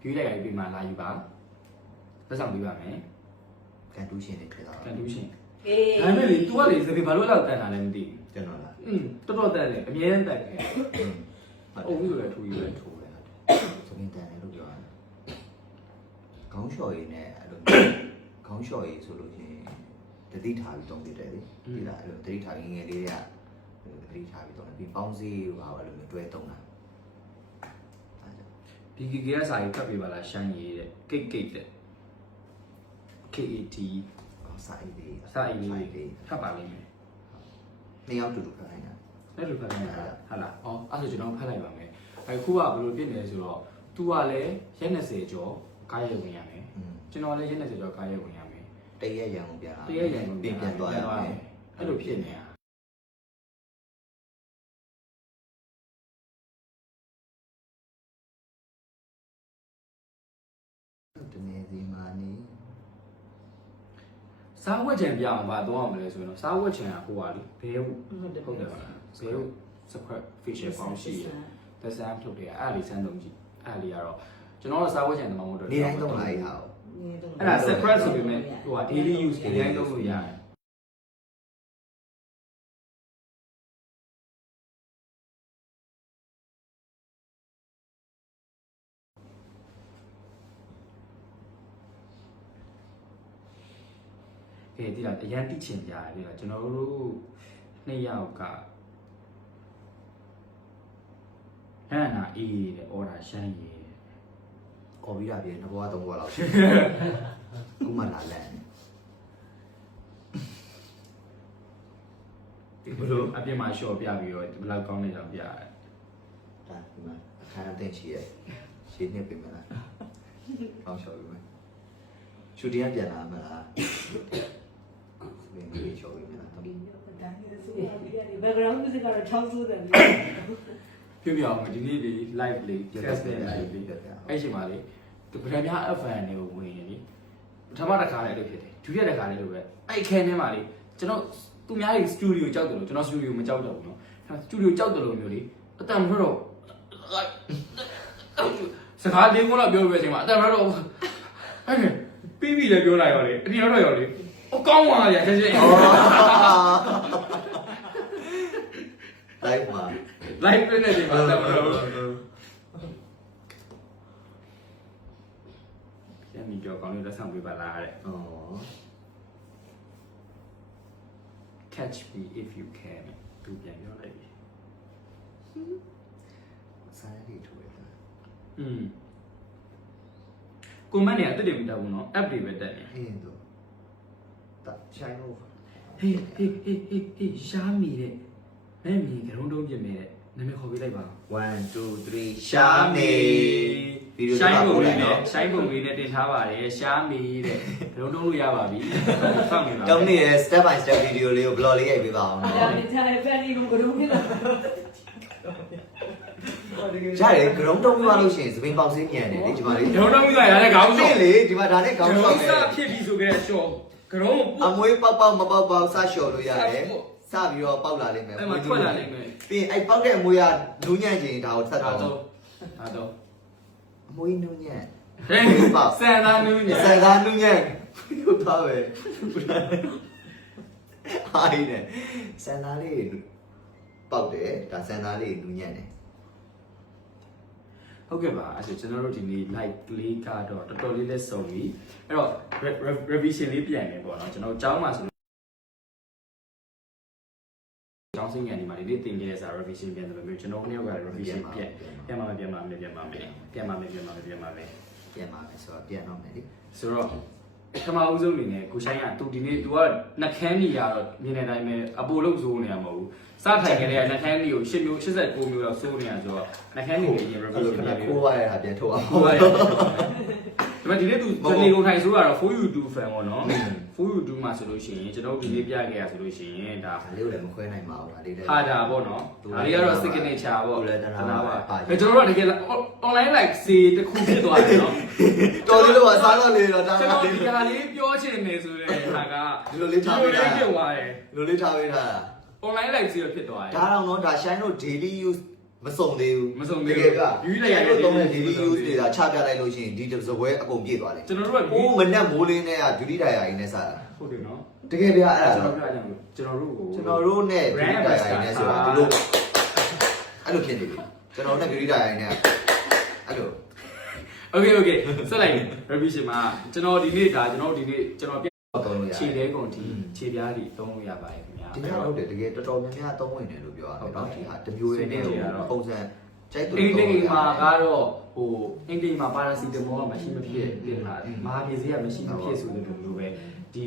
ကျွေးလိုက်ရပြီးမှလာယူပါလက်ဆောင်ပေးပါမယ် ကန်တူးရှင်နေဖြစ်တာ ကန်တူးရှင် အေး ဒါပေမဲ့လေ तू ကလေသပင်ဘာလို့လောက်တန်တာလဲမသိဘူး ကျွန်တော်လား တော်တော်တန်တယ်အမြဲတမ်းတန်တယ်အုပ်ပြီးဆိုရထူယူတယ် ထိုးတယ်စပင်းတန်တယ်လို့ပြောရတယ်ခေါင်းလျှော်ရည်နဲ့အဲ့လိုခေါင်းလျှော်ရည်ဆိုလို့ရှိရင်တတိထားပြီးတုံးပြတယ်လေဒီလားအဲ့လိုတတိထားငယ်ငယ်လေးတွေကတတိထားပြီးတုံးတယ်ပြီးပေါင်းစည်းဟိုအဲ့လိုမျိုးတွဲတုံးတာ BKK ကစာရေးဖတ်ပေးပါလားရှမ်းရေးတဲ့ကိတ်ကိတ်တဲ့ KAT စာအီးလေး စာရေးလေးဖတ်ပါလိမ့်မယ် နှစ်ယောက်တူတူခရိုင်းတာ အဲ့လိုဖတ်လိုက်တာဟုတ်လားဩအဲ့ဒါကျွန်တော်ဖတ်လိုက်ပါမယ်အခုကဘယ်လိုဖြစ်နေလဲဆိုတော့ तू ကလည်းရက်20ကျော်ကားရဲဝင်ရမယ်ကျွန်တော်လည်းရက်20ကျော်ကားရဲဝင်ရမယ် တရက်ရံကိုပြန်လာ တရက်ရန် ပြန်သွားရမယ် အဲ့လိုဖြစ်နေတာ တနေ့စီမာနေ စားဝက်ချံပြအောင်ပါတော့အောင်မလဲဆိုရင်တော့စားဝက်ချံကဟိုပါလေဘဲဟုတ်တယ်ပါလားဘဲစခွက် facial ပေါင်းရှိရသက်ဆန်းထုတ်တယ်အဲ့ဒီစမ်းလုံးကြည့်အဲ့ဒီကတော့ကျွန်တော်တို့စားဝက်ချံတမမို့တော့ နေတိုင်းသုံးလာရအောင် အဲ့ဒါ secret ဆိုပေမဲ့ဟိုက daily use တွေတိုင်းလုပ်လို့ရတယ်ဒီလားအရန်တိချင်ကြတယ်ဒီလားကျွန်တော်တို့နှစ်ယောက်ကအဲ့နာအေးတဲ့ order ရှမ်းရေး ခေါ်ပြီးတာပြင်နှစ်ဘွားသုံးဘွားလောက်ရှိဥမလာလဲဒီလိုအပြင်မှာ short ပြပြီးတော့ဘယ်လောက်ကောင်းနေကြပြရတယ် ဒါဒီမှာအခန်းအသင့်ရှိရဲရှင်းနေပြီမလားကောင်းချော်ပြီမယ်ရှူတင်ကပြန်လာမလားဘယ်လိုချော်ပြီမလားတော့ background music ကတော့ချောင်းစိုးတယ် ပြပြအောင်ဒီနေ့ဒီ live လေး test နဲ့ live လေးအဲ့ချိန်မှာလေဒီပထမများ fan တွေကိုဝင်ရင်လေပထမတစ်ခါလည်းအဲ့လိုဖြစ်တယ်ဒုတိယတစ်ခါလည်းလို့ပဲအဲ့ခန်းထဲမှာလေကျွန်တော်သူများရဲ့ studio ကြောက်တယ်လို့ကျွန်တော် studio မကြောက်တော့ဘူးနော်အဲ့ studio ကြောက်တယ်လို့မျိုးလေအတန်မထွက်တော့စကားလေးခုလောက်ပြောပြတဲ့အချိန်မှာအတန်မထွက်တော့အဲ့ပြီးပြီလည်းပြောလိုက်ရောလေအပြင်တော့ရောလေအကောင်းပါလေချက်ချင်း live မှာ live ပြနေတယ်မှာတော့ပြန်ပြီးကြောက်ကောင်းလေးလက်ဆောင်ပေးပါလားတဲ့ อ๋อ catch me if you can သူပြန်ပြောလိုက်ပြီ စားရည်ထိုးရတာ ကွန်မန့်တွေအတက်တယ်မတက်ဘူးနော် app တွေပဲတက်နေ ဟင်းတို့တာချိုင်းလို့ ဟေးရှားမီတဲ့မဲမီကရုံးတုံးပြင်မဲ့နာမည်ခေါ်ပေးလိုက်ပါ 1 2 3ရှားမေဗီဒီယို ရှိုင်း ပို့ ပုံ လိုက် လေးနဲ့ နော် ရှိုင်းပုံလေးနဲ့တင်ထားပါတယ်ရှားမီတဲ့ကရုံးတုံးလို့ရပါပြီစောင့်နေပါ တောင်းနေရ step by step ဗီဒီယိုလေးကို blog လေးရိုက်ပေးပါအောင်နော် ဒါနဲ့တိုင်းဖန်ဒီကိုကတော့မင်းလား ရတယ်ဂရုံးတုံးပြလို့ရှိရင်သပင်းပေါက်စင်းမြန်တယ်လေဒီမှာလေ ကရုံးတုံးပြီးသွားရတဲ့ခေါင်း သိ ဆောင် လေဒီမှာဒါနဲ့ခေါင်း ကရုံး ဆောက် စ တယ် ဖြစ်ပြီးဆိုကြတဲ့ရှော့ကရုံး အမွေးပေါက်ပေါက်မပေါက်ပေါက်စလျှော်လို့ရတယ်စပြီးတော့ပေါက်လာလိမ့်မယ် အဲ့မှာထွက်လာနိုင်မယ် ပြီးရင်အဲ့ပေါက်တဲ့အမွေးကနူးညံ့ခြင်းဒါကိုဆက် ဒါ တော့ တော့ အမွေးနူးညံ့ ဟေးဆန်သားနူးည ဆန်သားနူးညံ့ဟုတ်သားပဲဟာဒီနဲ့ဆန်သားလေးပေါက်တယ်ဒါဆန်သားလေးနူးညံ့တယ် ဟုတ်ကဲ့ပါအဲ့ဒါကျွန်တော်တို့ဒီနေ့ live လေးကတော့တော်တော်လေးလက်စုံပြီအဲ့တော့ revision လေးပြန်နေပေါ့နော်ကျွန်တော်ကျောင်းမှာဆိုကျောင်းစင်ငယ်ဒီမှာဒီနေ့သင်ခဲ့တဲ့စာ revision ပြန်တယ်လို့မျိုးကျွန်တော်နှစ်ယောက်က revision ပြန်ပါမယ်ဆိုတော့ပြန်တော့မယ်ဆိုတော့ပထမဦးဆုံးအနေနဲ့ကိုဆိုင်ကသူဒီနေ့ तू ကနှခမ်းနေရတော့မြင်တဲ့အတိုင်းပဲအပိုလို့စိုးနေရမဟုတ်ဘူးစထိုင်ခဲ့တဲ့နှခမ်းနေကို10မျိုး89မျိုးလောက်စိုးနေရဆိုတော့နှခမ်းနေကိုအရင် အဲ့လို revision ခဏ ပြန်ပြီး ခိုးရတဲ့ဟာပြန်ထုတ်အောင် ဟုတ်ပါတယ်ဒါပေမဲ့ဒီနေ့ तू တနေကုန်ထိုင်ဆိုတော့ 4U2 fan ပေါ့နော် 4U2 မှာဆိုလို့ရှိရင်ကျွန်တော်ဒီနေ့ပြခဲ့ရဆိုလို့ရှိရင်ဒါ ဒါလေးကိုလည်းမခွဲနိုင်ပါဘူးဒါလေးလည်း ဟာတာပေါ့နော်ဒါလေးကတော့ signature ပေါ့ လည်းတနာပါ အဲကျွန်တော်တို့ကတကယ် online like စီတစ်ခုဖြစ်သွားတယ်နော် တော်လေးတော့အစားတော့လေတော့ဒါ ကျွန် မှ တော် ဒီ ဒီဟာလေးပြောချင်နေဆိုတဲ့ဟာက လိုလေးထားပေးတာ ဖြစ်သွားတယ် လိုလေးထားပေးတာ online like စီဖြစ်သွားတယ် ဒါတော့နော်ဒါ shine တို့ daily use မစုံသေးဘူး မစုံသေးဘူး တကယ်က ယူလိုက်ရ တော့တဲ့ daily use တွေကချပြလိုက်လို့ရှိရင်ဒီတစ်စပွဲအကုန်ပြည့်သွားတယ် ကျွန်တော်တို့က အိုးမနဲ့မိုးလင်းနဲ့က duty diary နဲ့စားတာ ဟုတ်တယ်နော် တကယ်ပြအဲ့ဒါ ကျွန်တော်ပြောကြမယ်ကျွန်တော်တို့ကို ကျွန်တော်တို့နဲ့ duty diary နဲ့ဆိုတာဒီလိုအဲ့လိုဖြစ်နေပြီကျွန်တော်နဲ့ duty diary နဲ့အဲ့လို Okay ဆက်လိုက် revision မှာကျွန်တော်ဒီနေ့ဒါကျွန်တော်ဒီနေ့ကျွန်တော် သုံးလို့ရ ခြေသေးကုန်ဒီခြေပြားတွေသုံးလို့ရပါတယ်ခင်ဗျာ ဒီကဟုတ်တယ်တကယ်တော်တော်များများသုံးဝင်တယ်လို့ပြောရတယ်เนาะဒီဟာတစ်မျိုးရဲ့နဲ့ပုံစံကြိုက်သူ အင်္ဂလိပ်မှာကတော့ဟိုအင်္ဂလိပ်မှာပါရာစီတမောကမရှိမဖြစ်ပြင်လာတယ်မဟာပြည်စည်းကမရှိမဖြစ်ဆိုတဲ့လိုမျိုးပဲဒီ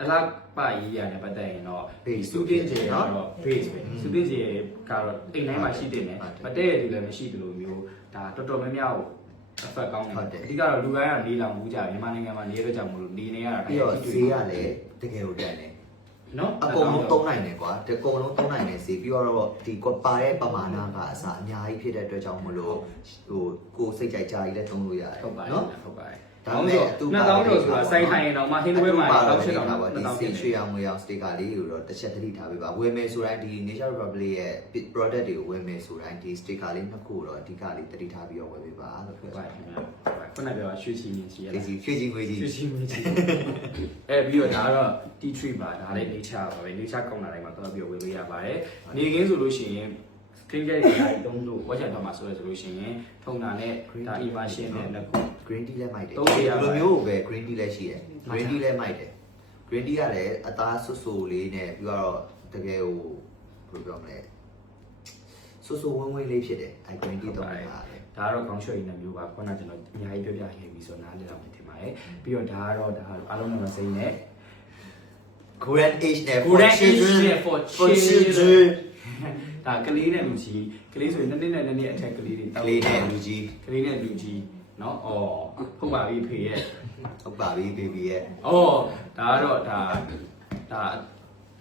အလားပါရေးရတယ်ပတ်သက်ရင်တော့ student တွေကတော့ base ပဲ student တွေကတော့အိမ်တိုင်းမှာရှိတယ်နဲ့မတည့်ရတူလည်းမရှိတယ်လို့မျိုးဒါတော်တော်များများကိုအဖက်ကောင်းတယ်အဓိကတော့လူတိုင်းကနေလောင်မှုကြမြန်မာနိုင်ငံမှာနေရတဲ့ကြောင့်မလို့နေနေရတာ ပြီးတော့ဈေးကလည်းတကယ်ကိုတက်တယ် နော် အကုန်လုံးသုံးနိုင်တယ်ကွာဒီအကုန်လုံးသုံးနိုင်တယ်ဈေးပြီးတော့ဒီကွာပါတဲ့ပမာဏကအစအများကြီးဖြစ်တဲ့အတွက်ကြောင့်မလို့ဟိုကိုစိတ်ကြိုက်ကြကြီးလည်းသုံးလို့ရတယ် ဟုတ်ပါတယ် နော် ဟုတ်ပါတယ် ဒ 2000ကျော်ဆိုတာစိုင်းထိုင်ရင်တော့မှဟင်းပွဲမှာတော့ရှင်းတော့ ဒီ 2000 စီရွှေအောင်ငွေအောင်စတစ်ကာလေးကိုတော့တစ်ချက်သတိထားပေးပါဝယ်မယ်ဆိုတိုင်းဒီ Nature Republic ရဲ့ product တွေကိုဝယ်မယ်ဆိုတိုင်းဒီ sticker လေးနှစ်ခုတော့အဓိကလေးသတိထားပြီးတော့ဝယ်ပေးပါလို့ပြော ပါ ချင် ခင်ဗျာခုနကပြောရွှေချီမြင့်ချီရ တယ်ဒီရွှေကြီးငွေကြီး ရွှေချီမြင့်ချီပြီးတော့ဒါကတော့ T3 ပါဒါလည်း nature ပါပဲ nature ကောင်းတာတိုင်းမှာတော့ပြီးတော့ဝယ်လို့ရပါတယ်နေခင်းဆိုလို့ရှိရင်ခင်းကြတဲ့ဓာတ်တုံးလို့ဝက်ချန်တော့မှာဆိုလို့ရှိရင်ထုံတာနဲ့ဒါ immersion နဲ့နှစ်ခု green tea လည်းမိုက်တယ် သုံးလို့ရပါတယ် ဒီလိုမျိုးပဲ green tea လည်းရှိတယ် green tea လည်းမိုက်တယ် green tea ကလည်းအသားဆွဆူလေးနဲ့ပြီးတော့တကယ်ဟိုဘယ်လိုပြောမလဲဆွဆူဝင်းဝင်းလေးဖြစ်တယ်အဲ green tea တော့လည်း ဒါကတော့ကောင်းချွေနေမျိုးပါခုနကျွန်တော်အများကြီးပြောပြခဲ့ပြီဆိုတော့နားလည်အောင်ထင်ပါတယ်ပြီးတော့ဒါကတော့အားလုံးနဲ့စိမ့်နဲ့ Korean age နဲ့ Korean age နဲ့ for for children children ဒါကလေးနဲ့လူကြီးကလေးဆိုရင်နှစ်နဲ့နှစ်အထက်ကလေးတွေ ကလေးနဲ့လူကြီး ကလေးနဲ့လူကြီးเนาะအော်ဟုတ်ပါပြီဖေရဲ့ ဟုတ်ပါပြီ baby ရဲ့ အော်ဒါကတော့ဒါ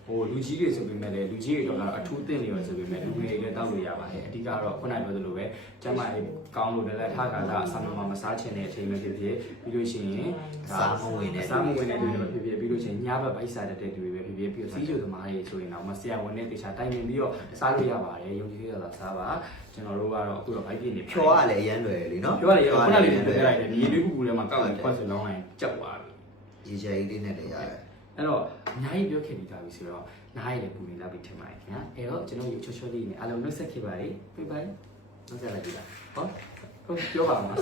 ဟိုလူကြီးတွေဆိုပေမဲ့လည်းလူကြီးတွေတော့အထူးသင့်နေရောဆိုပေမဲ့လူငယ်တွေလည်းတောက်လို့ရပါတယ်အဓိကတော့ခုနပြောသလိုပဲကျမလေးကောင်းလို့လည်းထားခါသာအဆမ်းမစားချင်တဲ့အချိန်ပဲဖြစ်ဖြစ်ပြီးလို့ရှိရင် စားမဝင်တဲ့ စားမဝင်တဲ့တွေပဲဖြစ်ဖြစ်ပြီးလို့ရှိရင်ညဘက်ပိုက်စားတဲ့တွေပဲဖြစ်ဖြစ်ပြီးတော့စီးကျိုသမားတွေဆိုရင်တော့မဆရာဝန်နဲ့တေချာတိုင်ပင်ပြီးတော့စားလို့ရပါတယ်ယုံကြည်ရတာစားပါကျွန်တော်တို့ကတော့အခုတော့ဘိုက်ပြည့်နေ ဖြောရလည်းအရန်လွယ်လေနော် ပြောရတယ်ခုနလေးပြောလိုက်တယ်ဒီရေလေးကူကူထဲမှာကောက်ပြီးခွက်စလုံးလိုက်ကြောက်သွားပြီ ရေချယ်လေးနဲ့လည်းရတယ် အဲ့တော့အများကြီးပြောခဲ့ပြီးသားပြီဆိုတော့နားရည်လည်းပူနေလာပြီထင်ပါတယ်ခင်ဗျာအဲ့တော့ကျွန်တော်ရေချောချောလေးနဲ့အားလုံးနှုတ်ဆက်ခဲ့ပါလေပြဘိုင်နှုတ်ဆက်လိုက်ပြီလားဟောဟုတ်ပြောပါမှာ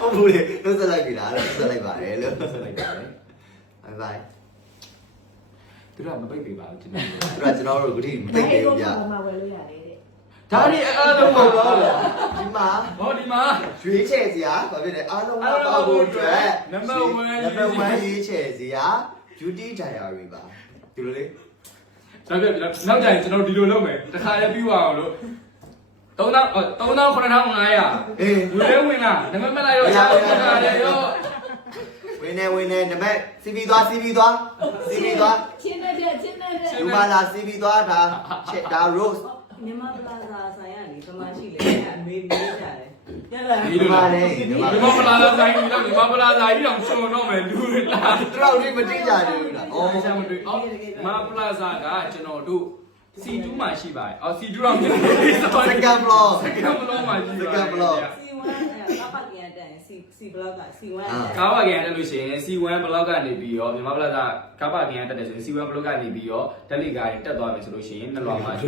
ဟုတ်ဘူးလေနှုတ်ဆက်လိုက်ပြီလားနှုတ်ဆက်လိုက်ပါတယ်လို့ နှုတ်ဆက်လိုက်ပါလေ bye bye သူတို့ကမပိတ်ပေးပါဘူးကျွန်တော် ကျွန်တော်တို့ဂတိမသိသေးဘူးဗျာ ဘာမှဝယ်လို့ရတယ်တဲ့ ဒါတွေအားလုံးပါတော့ဗျာ ဒီမှာ ဟောဒီမှာ ရွေးချယ်စရာဘာဖြစ်လဲအားလုံးကပါဖို့အတွက် number 1ရွေးချယ်စရာ beauty diary ပါဒီလိုလေ ဒါပြနောက်ကြရင်ကျွန်တော်ဒီလိုလုပ်မယ်တခါလည်းပြီးသွားအောင်လို့39,500အေး ဝင်လားနမမလိုက်တော့ရှားတော့ခါတယ်ရော ဝင်နေနမက် CV သွား CV သွား CV သွား ချင်းနေတဲ့ချင်းနေတဲ့ ဒီမှာလာ CV သွားဒါချက်ဒါ rose မြန်မာပလာဇာဆိုင်ရလေကမရှိလေအမေမေးကြတယ်ညလာ ဒီလိုလားဒီမပလာလာဆိုင်ကြီးတော့ဒီမပလာစာကြီးတော့စုံတော့မယ်လူလား တော့ဒီမတိကြတယ်ဘူးလား အော်ရှာမတွေ့အော်မပလာစာကကျွန်တော်တို့ C2 မှာရှိပါတယ်အော် C2 တော့မြင်တယ် second floor second floor မှာရှိပါတယ် second floor C1 ကပတ်ပြန်တဲ့ C block က C1 ကားပါကန်တက်လို့ရှိရင် C1 block ကနေပြီးတော့မြန်မာပလာစာကားပါကန်တက်တယ်ဆိုရင် C1 block ကနေပြီးတော့တက်လီကားတက်သွားမယ်ဆိုလို့ရှိရင်နှစ်လွာမှာ တ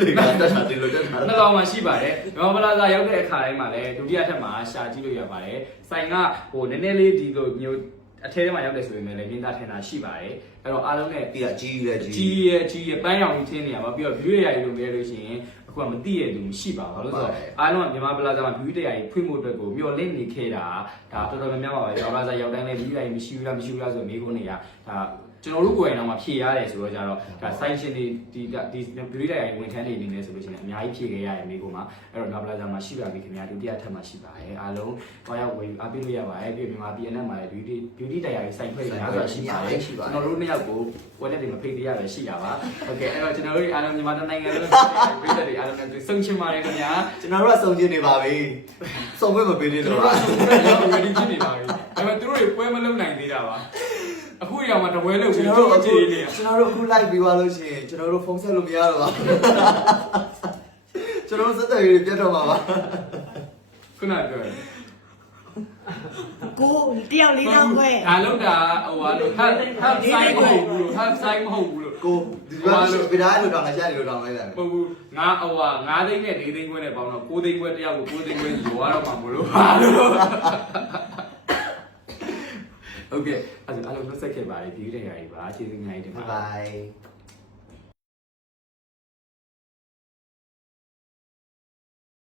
လေကတက်တာဒီလိုတက်တာ နှစ်လွာမှာရှိပါတယ်မြန်မာပလာစာရောက်တဲ့အခါတိုင်းမှာလည်းဒုတိယထပ်မှာရှာကြည့်လို့ရပါတယ်ဆိုင်ကဟိုနည်းနည်းလေးဒီလိုမျိုးအထဲထဲမှာရောက်တယ်ဆိုရင်လည်းမြင်သာထင်တာရှိပါတယ်အဲ့တော့အားလုံးနဲ့ ပြီးတော့ကြီးလဲကြီး ကြီးရဲ့ပန်းရောင်ကြီးထင်းနေရပါပြီးတော့ view ရည်လို့ပြောလို့ရှိရင်အခုကမသိရသူမရှိပါဘူးလို့ဆိုတော့အားလုံးကမြန်မာပလာဇာမှာ view တရားကြီးဖွင့်ဖို့အတွက်ကိုမျှော်လင့်နေခဲ့တာဒါတော်တော်များများပါပဲမြန်မာပလာဇာရောက်တိုင်းလည်း view ရည်မရှိဘူးလားမရှိဘူးလားဆိုမိကုန်းနေရဒါကျွန်တော်တို့ကိုယ်တိုင်တော့မှဖြေရတယ်ဆိုတော့ကြတော့ဒါ site ရှင်တွေဒီ view တရားကြီးဝင်ထမ်းနေနေဆိုလို့ရှိရင်အများကြီးဖြေခဲ့ရတယ်မိကုန်းမှာအဲ့တော့မြန်မာပလာဇာမှာရှိပါပြီခင်ဗျာဒုတိယထပ်မှာရှိပါတယ်အားလုံးတော့ရောက်ဝင်အားပေးလို့ရပါတယ်ပြီးမြန်မာ PNN မှာလည်း beauty တရားကြီး site ဖွဲ့ရတာရှိပါတယ်ကျွန်တော်တို့နှစ်ယောက်ကိုဝက်လက်တွေမဖိတ်သေးရပဲရှိတာပါโอเคအဲ့တော့ကျွန်တော်တို့အားလုံးမြန်မာနိုင်ငံလုံးပြည်သက်တွေအားလုံးနဲ့ဆုံချင်ပါတယ်ခင်ဗျာ ကျွန်တော်တို့ကစုံကျင်နေပါပြီစုံခွင့်မပေးသေး ကျွန် လို့ တော် ပါ တို့က ready ဖြစ်နေပါပြီဒါပေမဲ့သူတို့တွေပွဲမလုပ်နိုင်သေးတာပါအခုရောင်မှာတပွဲလုပ်ပြီးတော့ကြည့်နေရ ကျွန်တော်တို့အခု live ပြီးသွားလို့ရှိရင်ကျွန်တော်တို့ဖုန်းဆက်လို့မရတော့ပါကျွန်တော်တို့စက်တယ်ပြတ်တော့မှာပါ ခုနပြောတယ် ကိုတယောက်လေးတော့ခွဲ အားလုံးဒါဟိုဟာလို့ half side မဟုတ်ဘူးလို့ half side မဟုတ်ဘူးလို့ ကိုဒီဘက်ဗီဒါလိုတောင်းလိုက်ရတယ်လိုတောင်းလိုက်တယ် ပုတ်ဘူးငါဟိုဟာ9သိန်းနဲ့4သိန်းခွဲနဲ့ပေါင်းတော့9သိန်းခွဲတယောက်ကို9သိန်းခွဲလောရတော့မှာမလို့ဟာလို့โอเคအဲ့ဒါအားလုံးဆက်ခဲ့ပါလေဒီတဲ့ရာကြီးပါအခြေအနေအများကြီးတင်ပါ bye